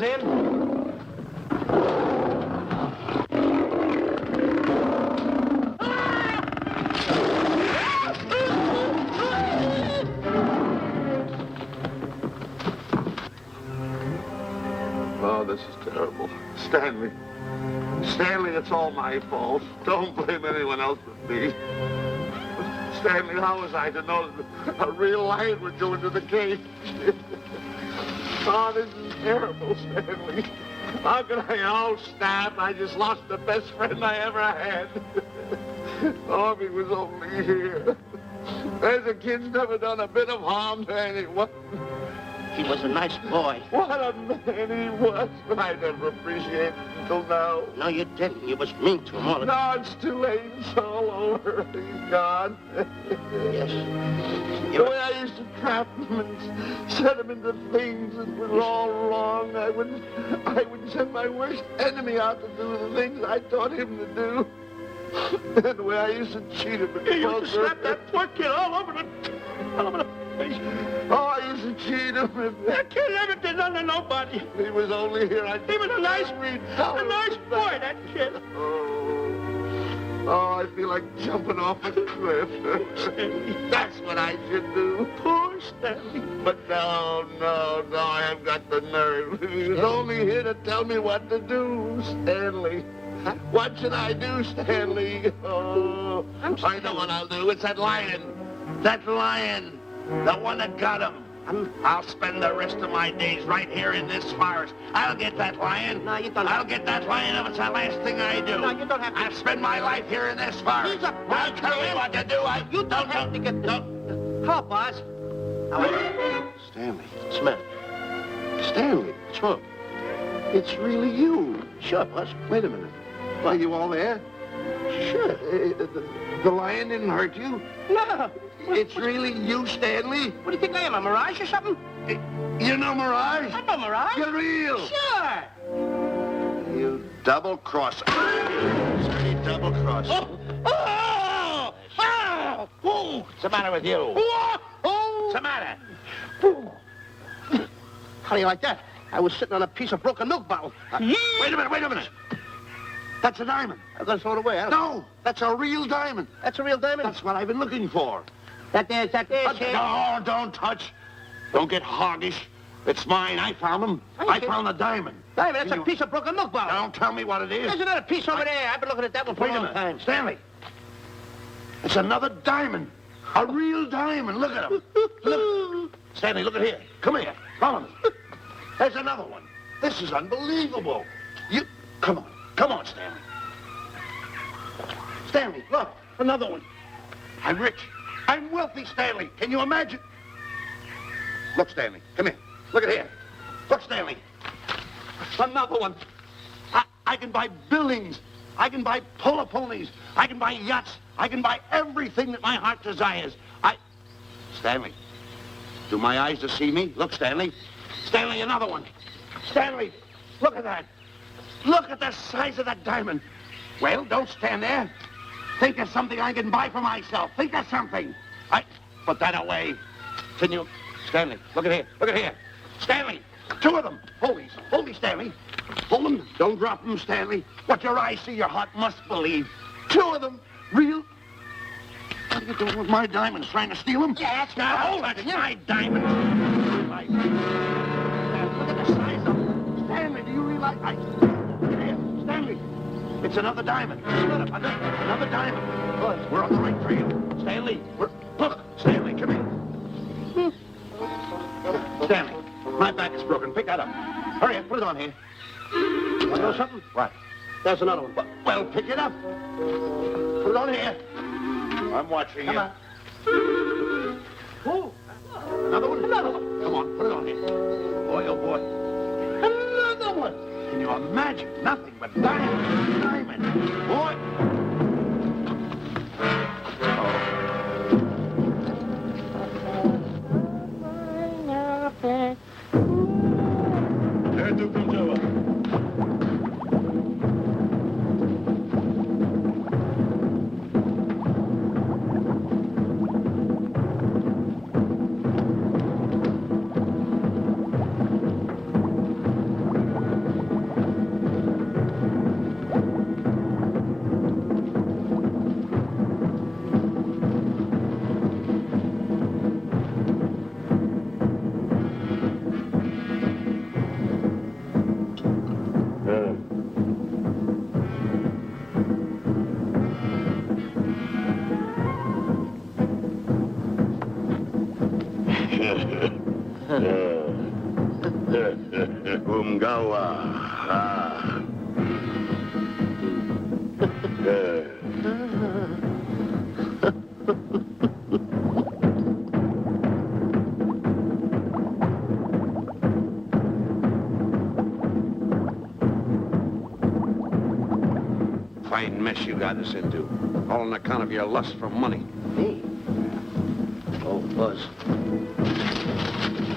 comes in. Oh, this is terrible. Stanley. Stanley, it's all my fault. Don't blame anyone else but me. Stanley, how was I to know that a real lion would go into the cage? Oh, this is terrible, Stanley. How could I? Oh, snap. I just lost the best friend I ever had. Oh, if he was only here. The kid's never done a bit of harm to anyone. He was a nice boy. What a man he was. I never appreciated it until now. No, you didn't. You was mean to him all the time. No, it's too late. It's all over. He's gone. Yes. The way I used to trap him and set him into things that were all wrong, I would send my worst enemy out to do the things I taught him to do. And the way I used to cheat him. You used to slap that poor kid all over the face. Oh, I used to cheat him. That kid never did nothing to nobody. He was only here. He was a nice boy, that kid. Oh, I feel like jumping off a cliff. That's what I should do. Poor Stanley. But no, I haven't got the nerve. He was only here to tell me what to do, Stanley. What should I do, Stanley? Oh, I know what I'll do. It's that lion. That lion. The one that got him. I'll spend the rest of my days right here in this forest. I'll get that lion. No, you don't. I'll get that lion if it's the last thing I do. No, you don't have to. I'll spend my life here in this forest. He's a I'll tell you what to do. You don't have to get the... Hello, boss. How are you? Stanley. Smith. Stanley. What's wrong? It's really you. Sure, boss. Wait a minute. Are you all there? Sure. The lion didn't hurt you? No. It's really you, Stanley? What do you think I am, a mirage or something? You know Mirage? I know mirage. You're real. Sure. You double-cross. Dirty double-cross. Oh! What's the matter with you? What's the matter? How do you like that? I was sitting on a piece of broken milk bottle. Wait a minute. That's a diamond. I'm going to throw it away. No, that's a real diamond. That's a real diamond? That's what I've been looking for. That there, kid. No, don't touch. Don't get hoggish. It's mine. I found them. I found the diamond. Diamond, that's a piece of broken milk bottle. Don't tell me what it is. There's another piece over there. I've been looking at that one for Wait a a long minute. time. Stanley. It's another diamond. A real diamond. Look at him. Look. Stanley, look at here. Come here. Follow me. There's another one. This is unbelievable. You... Come on, Stanley. Stanley, look. Another one. I'm rich. I'm wealthy, Stanley. Can you imagine? Look, Stanley. Come here. Look at here. Look, Stanley. Another one. I can buy buildings. I can buy polo ponies. I can buy yachts. I can buy everything that my heart desires. Stanley, do my eyes deceive me? Look, Stanley. Stanley, another one. Stanley, look at that. Look at the size of that diamond. Well, don't stand there. Think of something I can buy for myself. Think of something. Put that away. Can you... Stanley, look at here. Look at here. Stanley, two of them. Hold these, Stanley. Hold them. Don't drop them, Stanley. What your eyes see, your heart must believe. Two of them. Real... What are you doing with my diamonds? Trying to steal them? Yeah, that's right. Oh, that's my diamonds. Look at the size of them. Stanley, do you realize... Here, Stanley. It's another diamond. Another diamond. Look, we're on the right trail. Stanley, look, Stanley, come here. Stanley, my back is broken. Pick that up. Hurry up, put it on here. You want to know something? What? There's another one. Well, pick it up. Put it on here. I'm watching you. Come on. Oh, another one? Another one. Come on, put it on here. Boy, oh boy. Another one. Can you imagine? Nothing but diamond. Boy. Umgawa. Fine mess you got us into. All on account of your lust for money. Me? Oh, Buzz.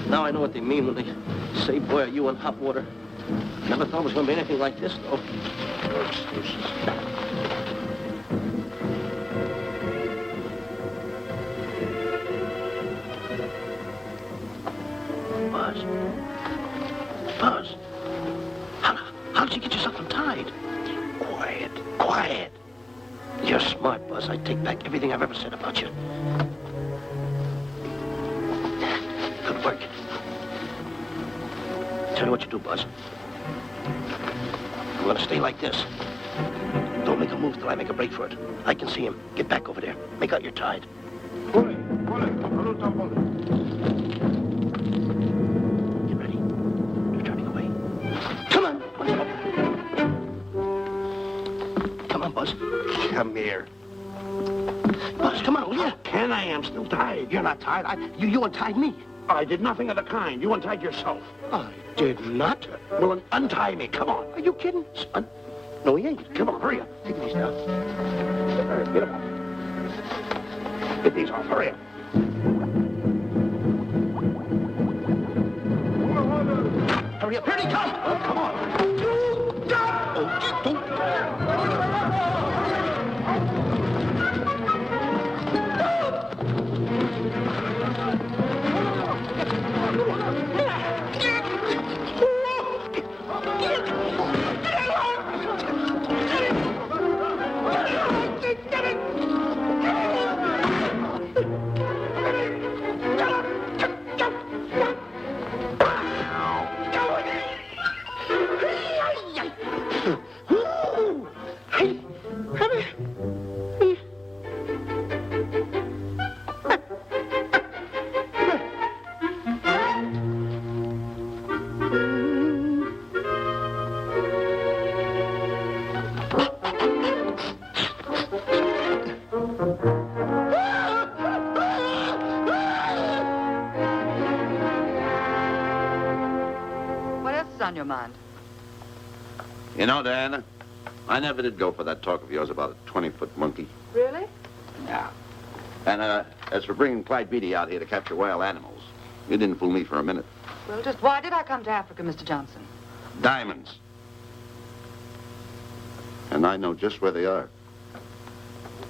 Now I know what they mean when they say, boy, are you in hot water. Never thought it was going to be anything like this, though. No excuses. Buzz. Buzz. How did you get yourself untied? Quiet. Quiet. You're smart, Buzz. I take back everything I've ever said about you. Good work. Tell me what you do, Buzz. I'm gonna stay like this. Don't make a move till I make a break for it. I can see him. Get back over there. Make out you're tied. Get ready. You're turning away. Come on. Come on, Buzz. Come here. Buzz, come on, will you? Can I? I'm still tied. You're not tied. You untied me. I did nothing of the kind. You untied yourself. I did not. Well, untie me. Come on. Are you kidding? No, he ain't. Come on, hurry up. Take these down. Get them off. Get these off. Hurry up. Hurry up. Here he comes. Oh, come on. On your mind? You know, Diana, I never did go for that talk of yours about a 20-foot monkey. Really? Yeah. And as for bringing Clyde Beatty out here to capture wild animals, you didn't fool me for a minute. Well, just why did I come to Africa, Mr. Johnson? Diamonds. And I know just where they are.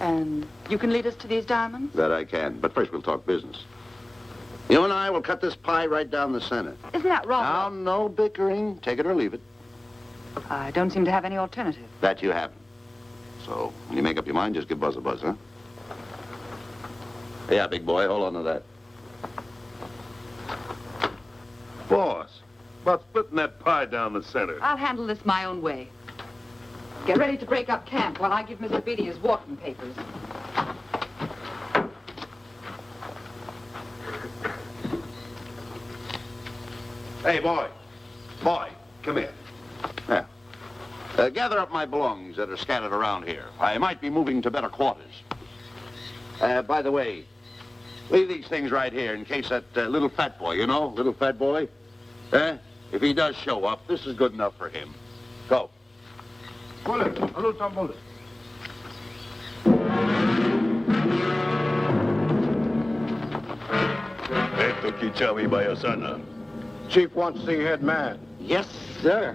And you can lead us to these diamonds? That I can. But first we'll talk business. You and I will cut this pie right down the center. Isn't that wrong? Now, no bickering. Take it or leave it. I don't seem to have any alternative. That you haven't. So, when you make up your mind, just give Buzz a buzz, huh? Yeah, big boy, hold on to that. Boss, about splitting that pie down the center. I'll handle this my own way. Get ready to break up camp while I give Mr. Beatty his walking papers. Hey, boy. Boy, come here. Yeah. Gather up my belongings that are scattered around here. I might be moving to better quarters. By the way, leave these things right here in case that little fat boy, you know, little fat boy, if he does show up, this is good enough for him. Go. Esto Kichawi Bayasana. Chief wants to see head man. Yes, sir.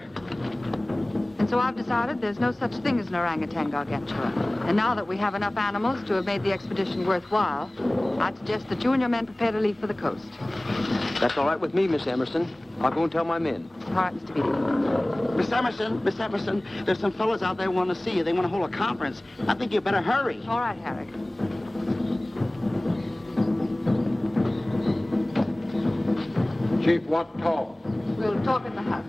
And so I've decided there's no such thing as an orangutan gargantua. And now that we have enough animals to have made the expedition worthwhile, I'd suggest that you and your men prepare to leave for the coast. That's all right with me, Miss Emerson. I'll go and tell my men. All right, Mr. Beatty. Miss Emerson, there's some fellas out there who want to see you. They want to hold a conference. I think you better hurry. All right, Harry. Chief want to talk. We'll talk in the hut.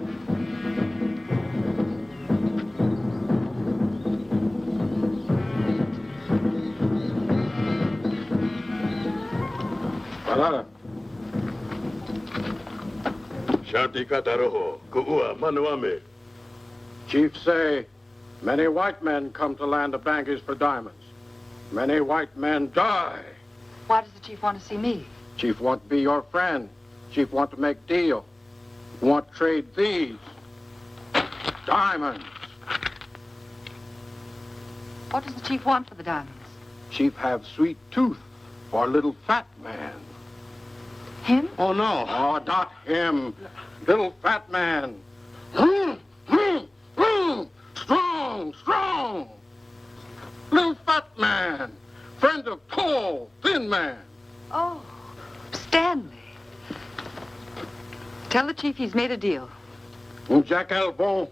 Shanti kataroho, kuua manuame. Chief say, many white men come to land of Bangis for diamonds. Many white men die. Why does the chief want to see me? Chief want to be your friend. Chief want to make deal. Want to trade these diamonds. What does the chief want for the diamonds? Chief have sweet tooth for little fat man. Him? Oh, no. Oh, not him. Little fat man. Strong, strong. Little fat man. Friend of tall, thin man. Oh, Stanley. Tell the chief he's made a deal. Jack Albon.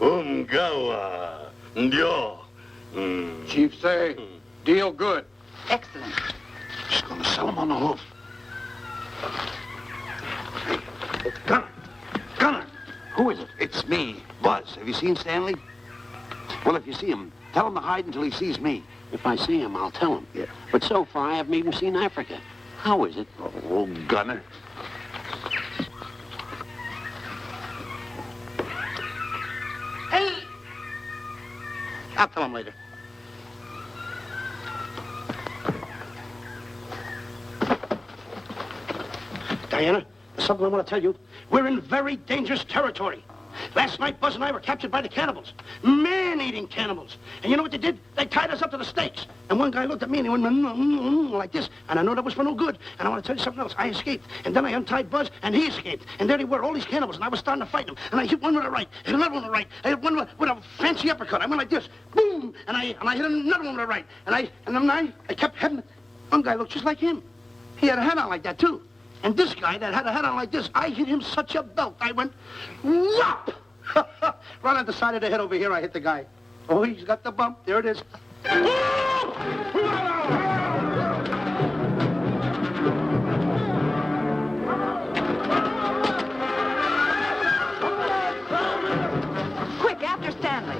Gawa. Ndio. Chief say, deal good. Excellent. She's gonna sell him on the hoof. Hey, Gunner! Gunner! Who is it? It's me, Buzz. Have you seen Stanley? Well, if you see him, tell him to hide until he sees me. If I see him, I'll tell him. Yeah. But so far, I haven't even seen Africa. How is it? Oh, Gunner. Hey! I'll tell him later. Diana, there's something I want to tell you. We're in very dangerous territory. Last night, Buzz and I were captured by the cannibals. Man-eating cannibals. And you know what they did? They tied us up to the stakes. And one guy looked at me and he went like this. And I know that was for no good. And I want to tell you something else. I escaped. And then I untied Buzz and he escaped. And there they were, all these cannibals. And I was starting to fight them. And I hit one with a right, hit another one with a right. I hit one with a fancy uppercut. I went like this. Boom! And I hit another one with a right. And then I kept heading. One guy looked just like him. He had a hat on like that, too. And this guy that had a hat on like this, I hit him such a belt. I went, whop! Right on the side of the head over here, I hit the guy. Oh, he's got the bump. There it is. Quick, after Stanley.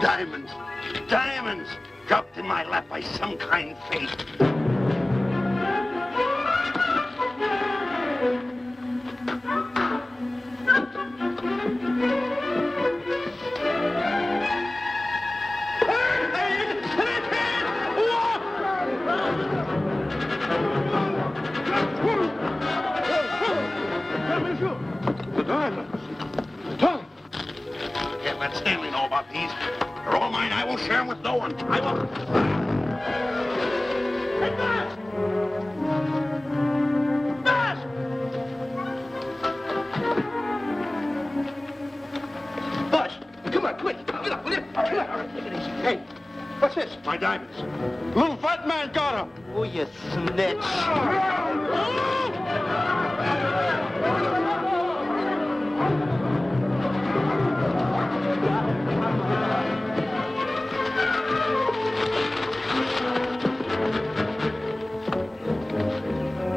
Diamonds. Diamonds. Dropped in my lap by some kind fate. The diamonds. Can't let Stanley know about these. They're all mine. I won't share them with no one. I won't. Hey, Buzz! Buzz! Buzz, come on, quick. Get up, will you? Come on. All right, take it easy. Hey, what's this? My diamonds. Little fat man got him. Oh, you snitch.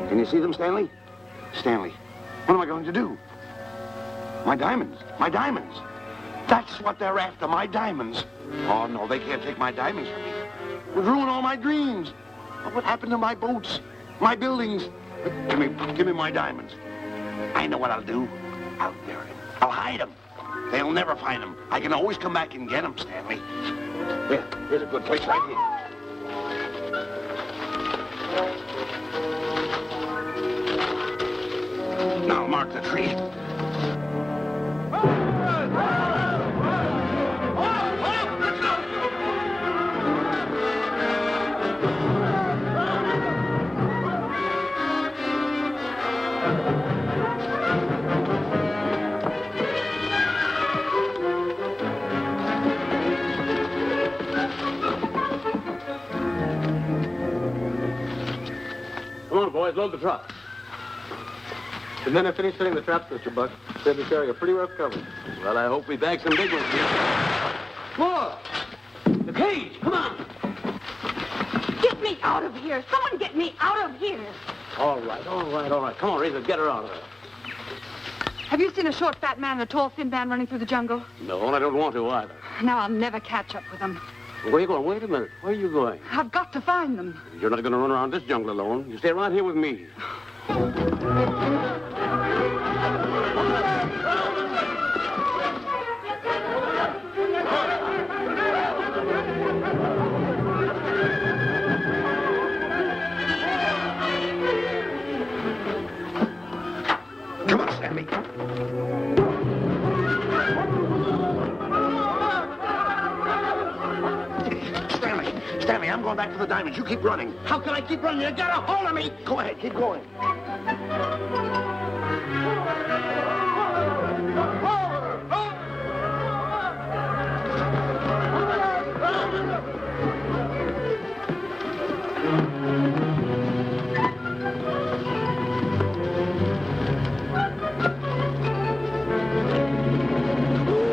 Can you see them, Stanley? Stanley, what am I going to do? My diamonds. My diamonds. That's what they're after, my diamonds. Oh, no, they can't take my diamonds from me. It would ruin all my dreams. What happened to my boats, my buildings? Give me my diamonds. I know what I'll do. I'll bury them. I'll hide them. They'll never find them. I can always come back and get them, Stanley. Here, here's a good place right here. Now mark the tree. Come on, boys, load the truck. The men have finished setting the traps, Mr. Buck. They'll be carrying a pretty rough cover. Well, I hope we bag some big ones here. More! The cage, come on! here. Someone get me out of here. All right. Come on, Razor, get her out of there. Have you seen a short, fat man and a tall, thin man running through the jungle? No, and I don't want to either. Now I'll never catch up with them. Where are you going? Wait a minute. Where are you going? I've got to find them. You're not going to run around this jungle alone. You stay right here with me. Come on, Stanley. Stanley, I'm going back to the diamonds. You keep running. How can I keep running? You got a hold of me. Go ahead, keep going.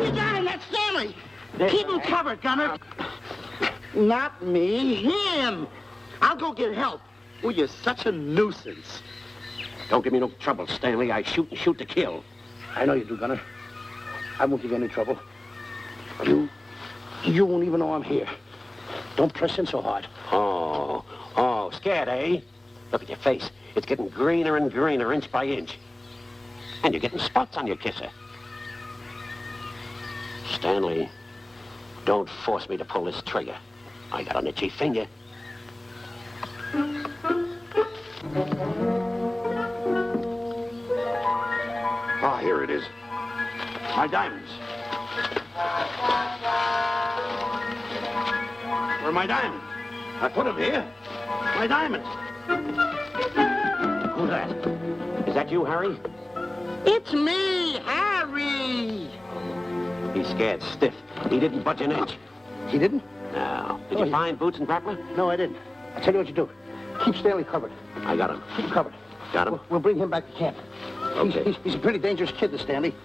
You got him. That's Stanley. Keep him covered, Gunner. Not me, him. I'll go get help. Oh, you're such a nuisance. Don't give me no trouble, Stanley. I shoot and shoot to kill. I know you do, Gunner. I won't give you any trouble. You won't even know I'm here. Don't press in so hard. Oh, scared, eh? Look at your face. It's getting greener and greener, inch by inch. And you're getting spots on your kisser. Stanley, don't force me to pull this trigger. I got an itchy finger. Ah, here it is. My diamonds. Where are my diamonds? I put them here. My diamonds. Who's that? Is that you, Harry? It's me, Harry. He's scared stiff. He didn't budge an inch. He didn't? No. Did you find Boots and Grappler? No, I didn't. I'll tell you what you do. Keep Stanley covered. I got him. Keep him covered. Got him? We'll bring him back to camp. Okay. He's a pretty dangerous kid, this Stanley.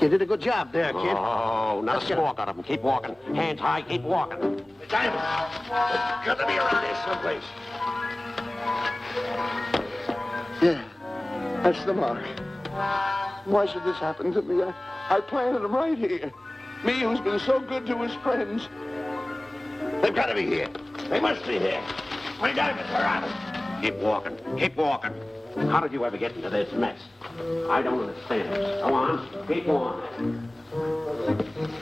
You did a good job there, kid. Oh, not a squawk out of him. Keep walking. Hands high, keep walking. The diamonds. It's got to be around here someplace. Yeah, that's the mark. Why should this happen to me? I planted them right here. Me who's been so good to his friends. They've got to be here. They must be here. My diamonds are out. Keep walking. Keep walking. How did you ever get into this mess? I don't understand. Go on. Keep going.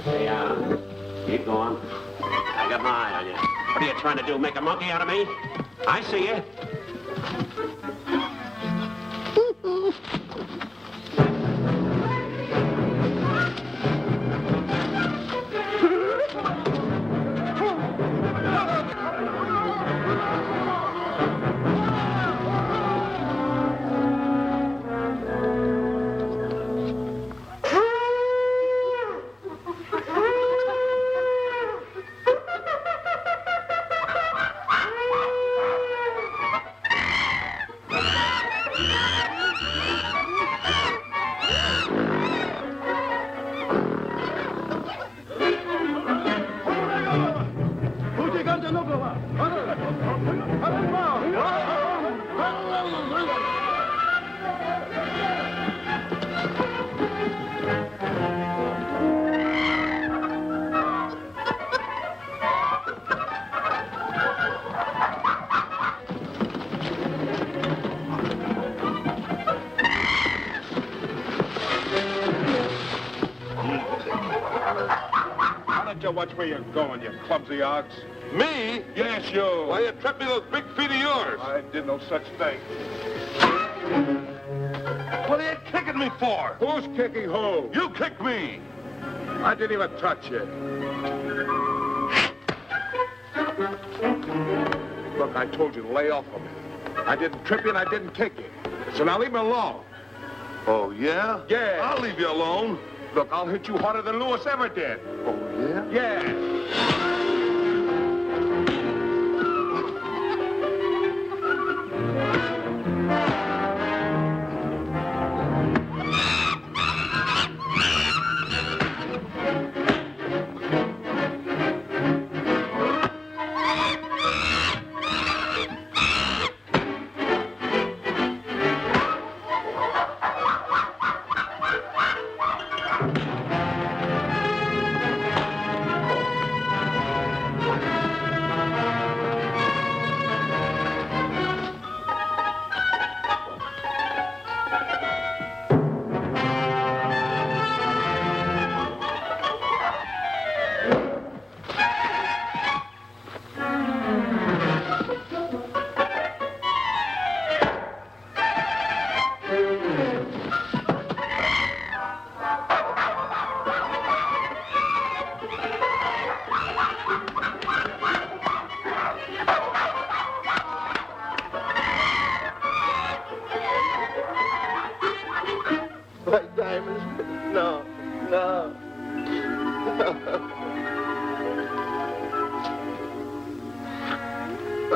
Stay on. Keep going. I got my eye on you. What are you trying to do? Make a monkey out of me? I see you. Watch where you're going, you clumsy ox. Me? Yes, you. Why, you tripped me those big feet of yours. I did no such thing. What are you kicking me for? Who's kicking who? You kicked me. I didn't even touch you. Look, I told you to lay off of me. I didn't trip you and I didn't kick you. So now leave me alone. Oh, yeah? Yeah. I'll leave you alone. Look, I'll hit you harder than Lewis ever did. Oh, yeah? Yeah.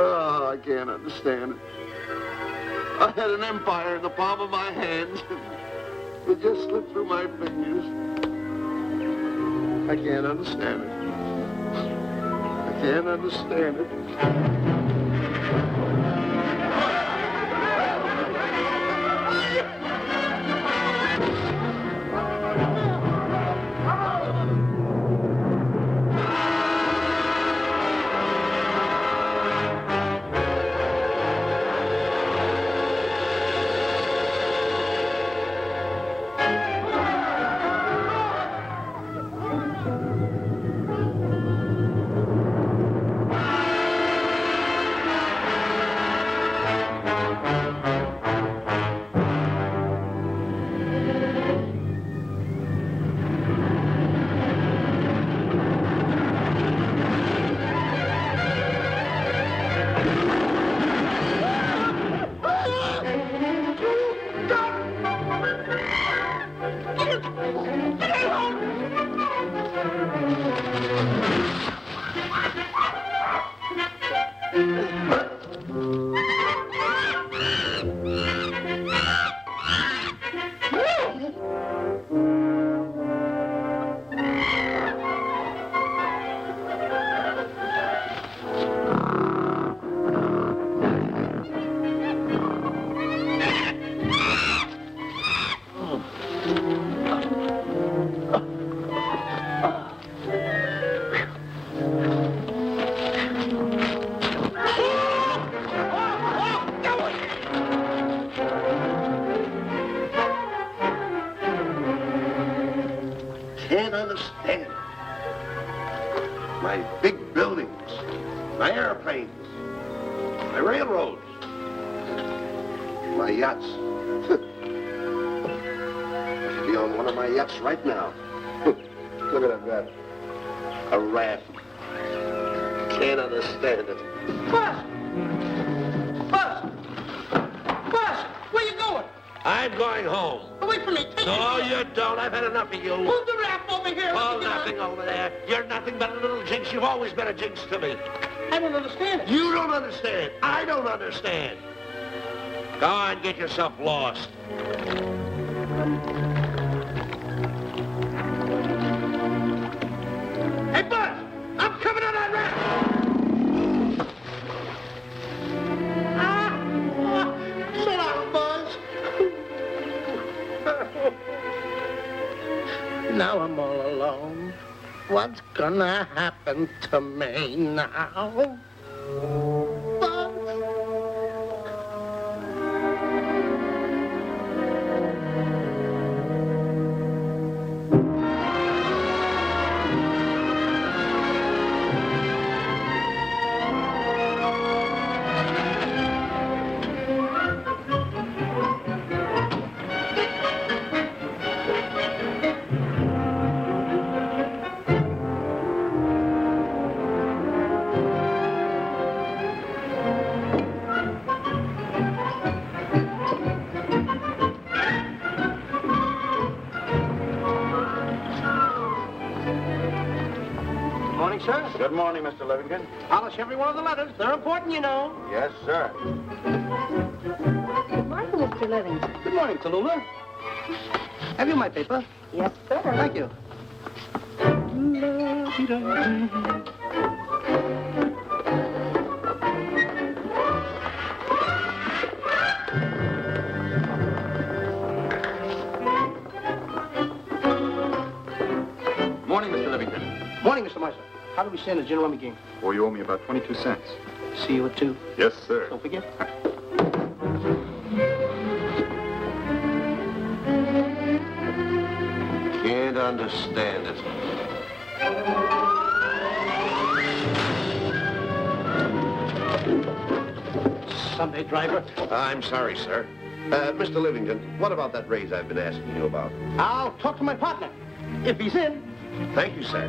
Oh, I can't understand it. I had an empire in the palm of my hands. It just slipped through my fingers. I can't understand it. I can't understand it. Can't understand. My big buildings, my airplanes, my railroads, my yachts. I should be on one of my yachts right now. Look at that. A raft. Can't understand it. Bus! Bus! Bus! Where you going? I'm going home. Wait for me. Take No, me. you don't. I've had enough of you. Move the raft over here. Oh, nothing over there. You're nothing but a little jinx. You've always been a jinx to me. I don't understand it. You don't understand. I don't understand. Go on, get yourself lost. Hey, Buzz! I'm coming on that raft! So long, Buzz. Now I'm all alone. What's gonna happen to me now? Buzz? Morning, sir. Good morning, Mr. Livington. Polish every one of the letters. They're important, you know. Yes, sir. Good morning, Mr. Livington. Good morning, Tallulah. Have you my paper? Yes, sir. Thank you. Morning, Mr. Livington. Morning, Mr. Marshall. How do we stand the gin rummy game? Oh, you owe me about 22 cents. See you at 2. Yes, sir. Don't forget. Can't understand it. Sunday driver. I'm sorry, sir. Mr. Livington, what about that raise I've been asking you about? I'll talk to my partner. If he's in. Thank you, sir.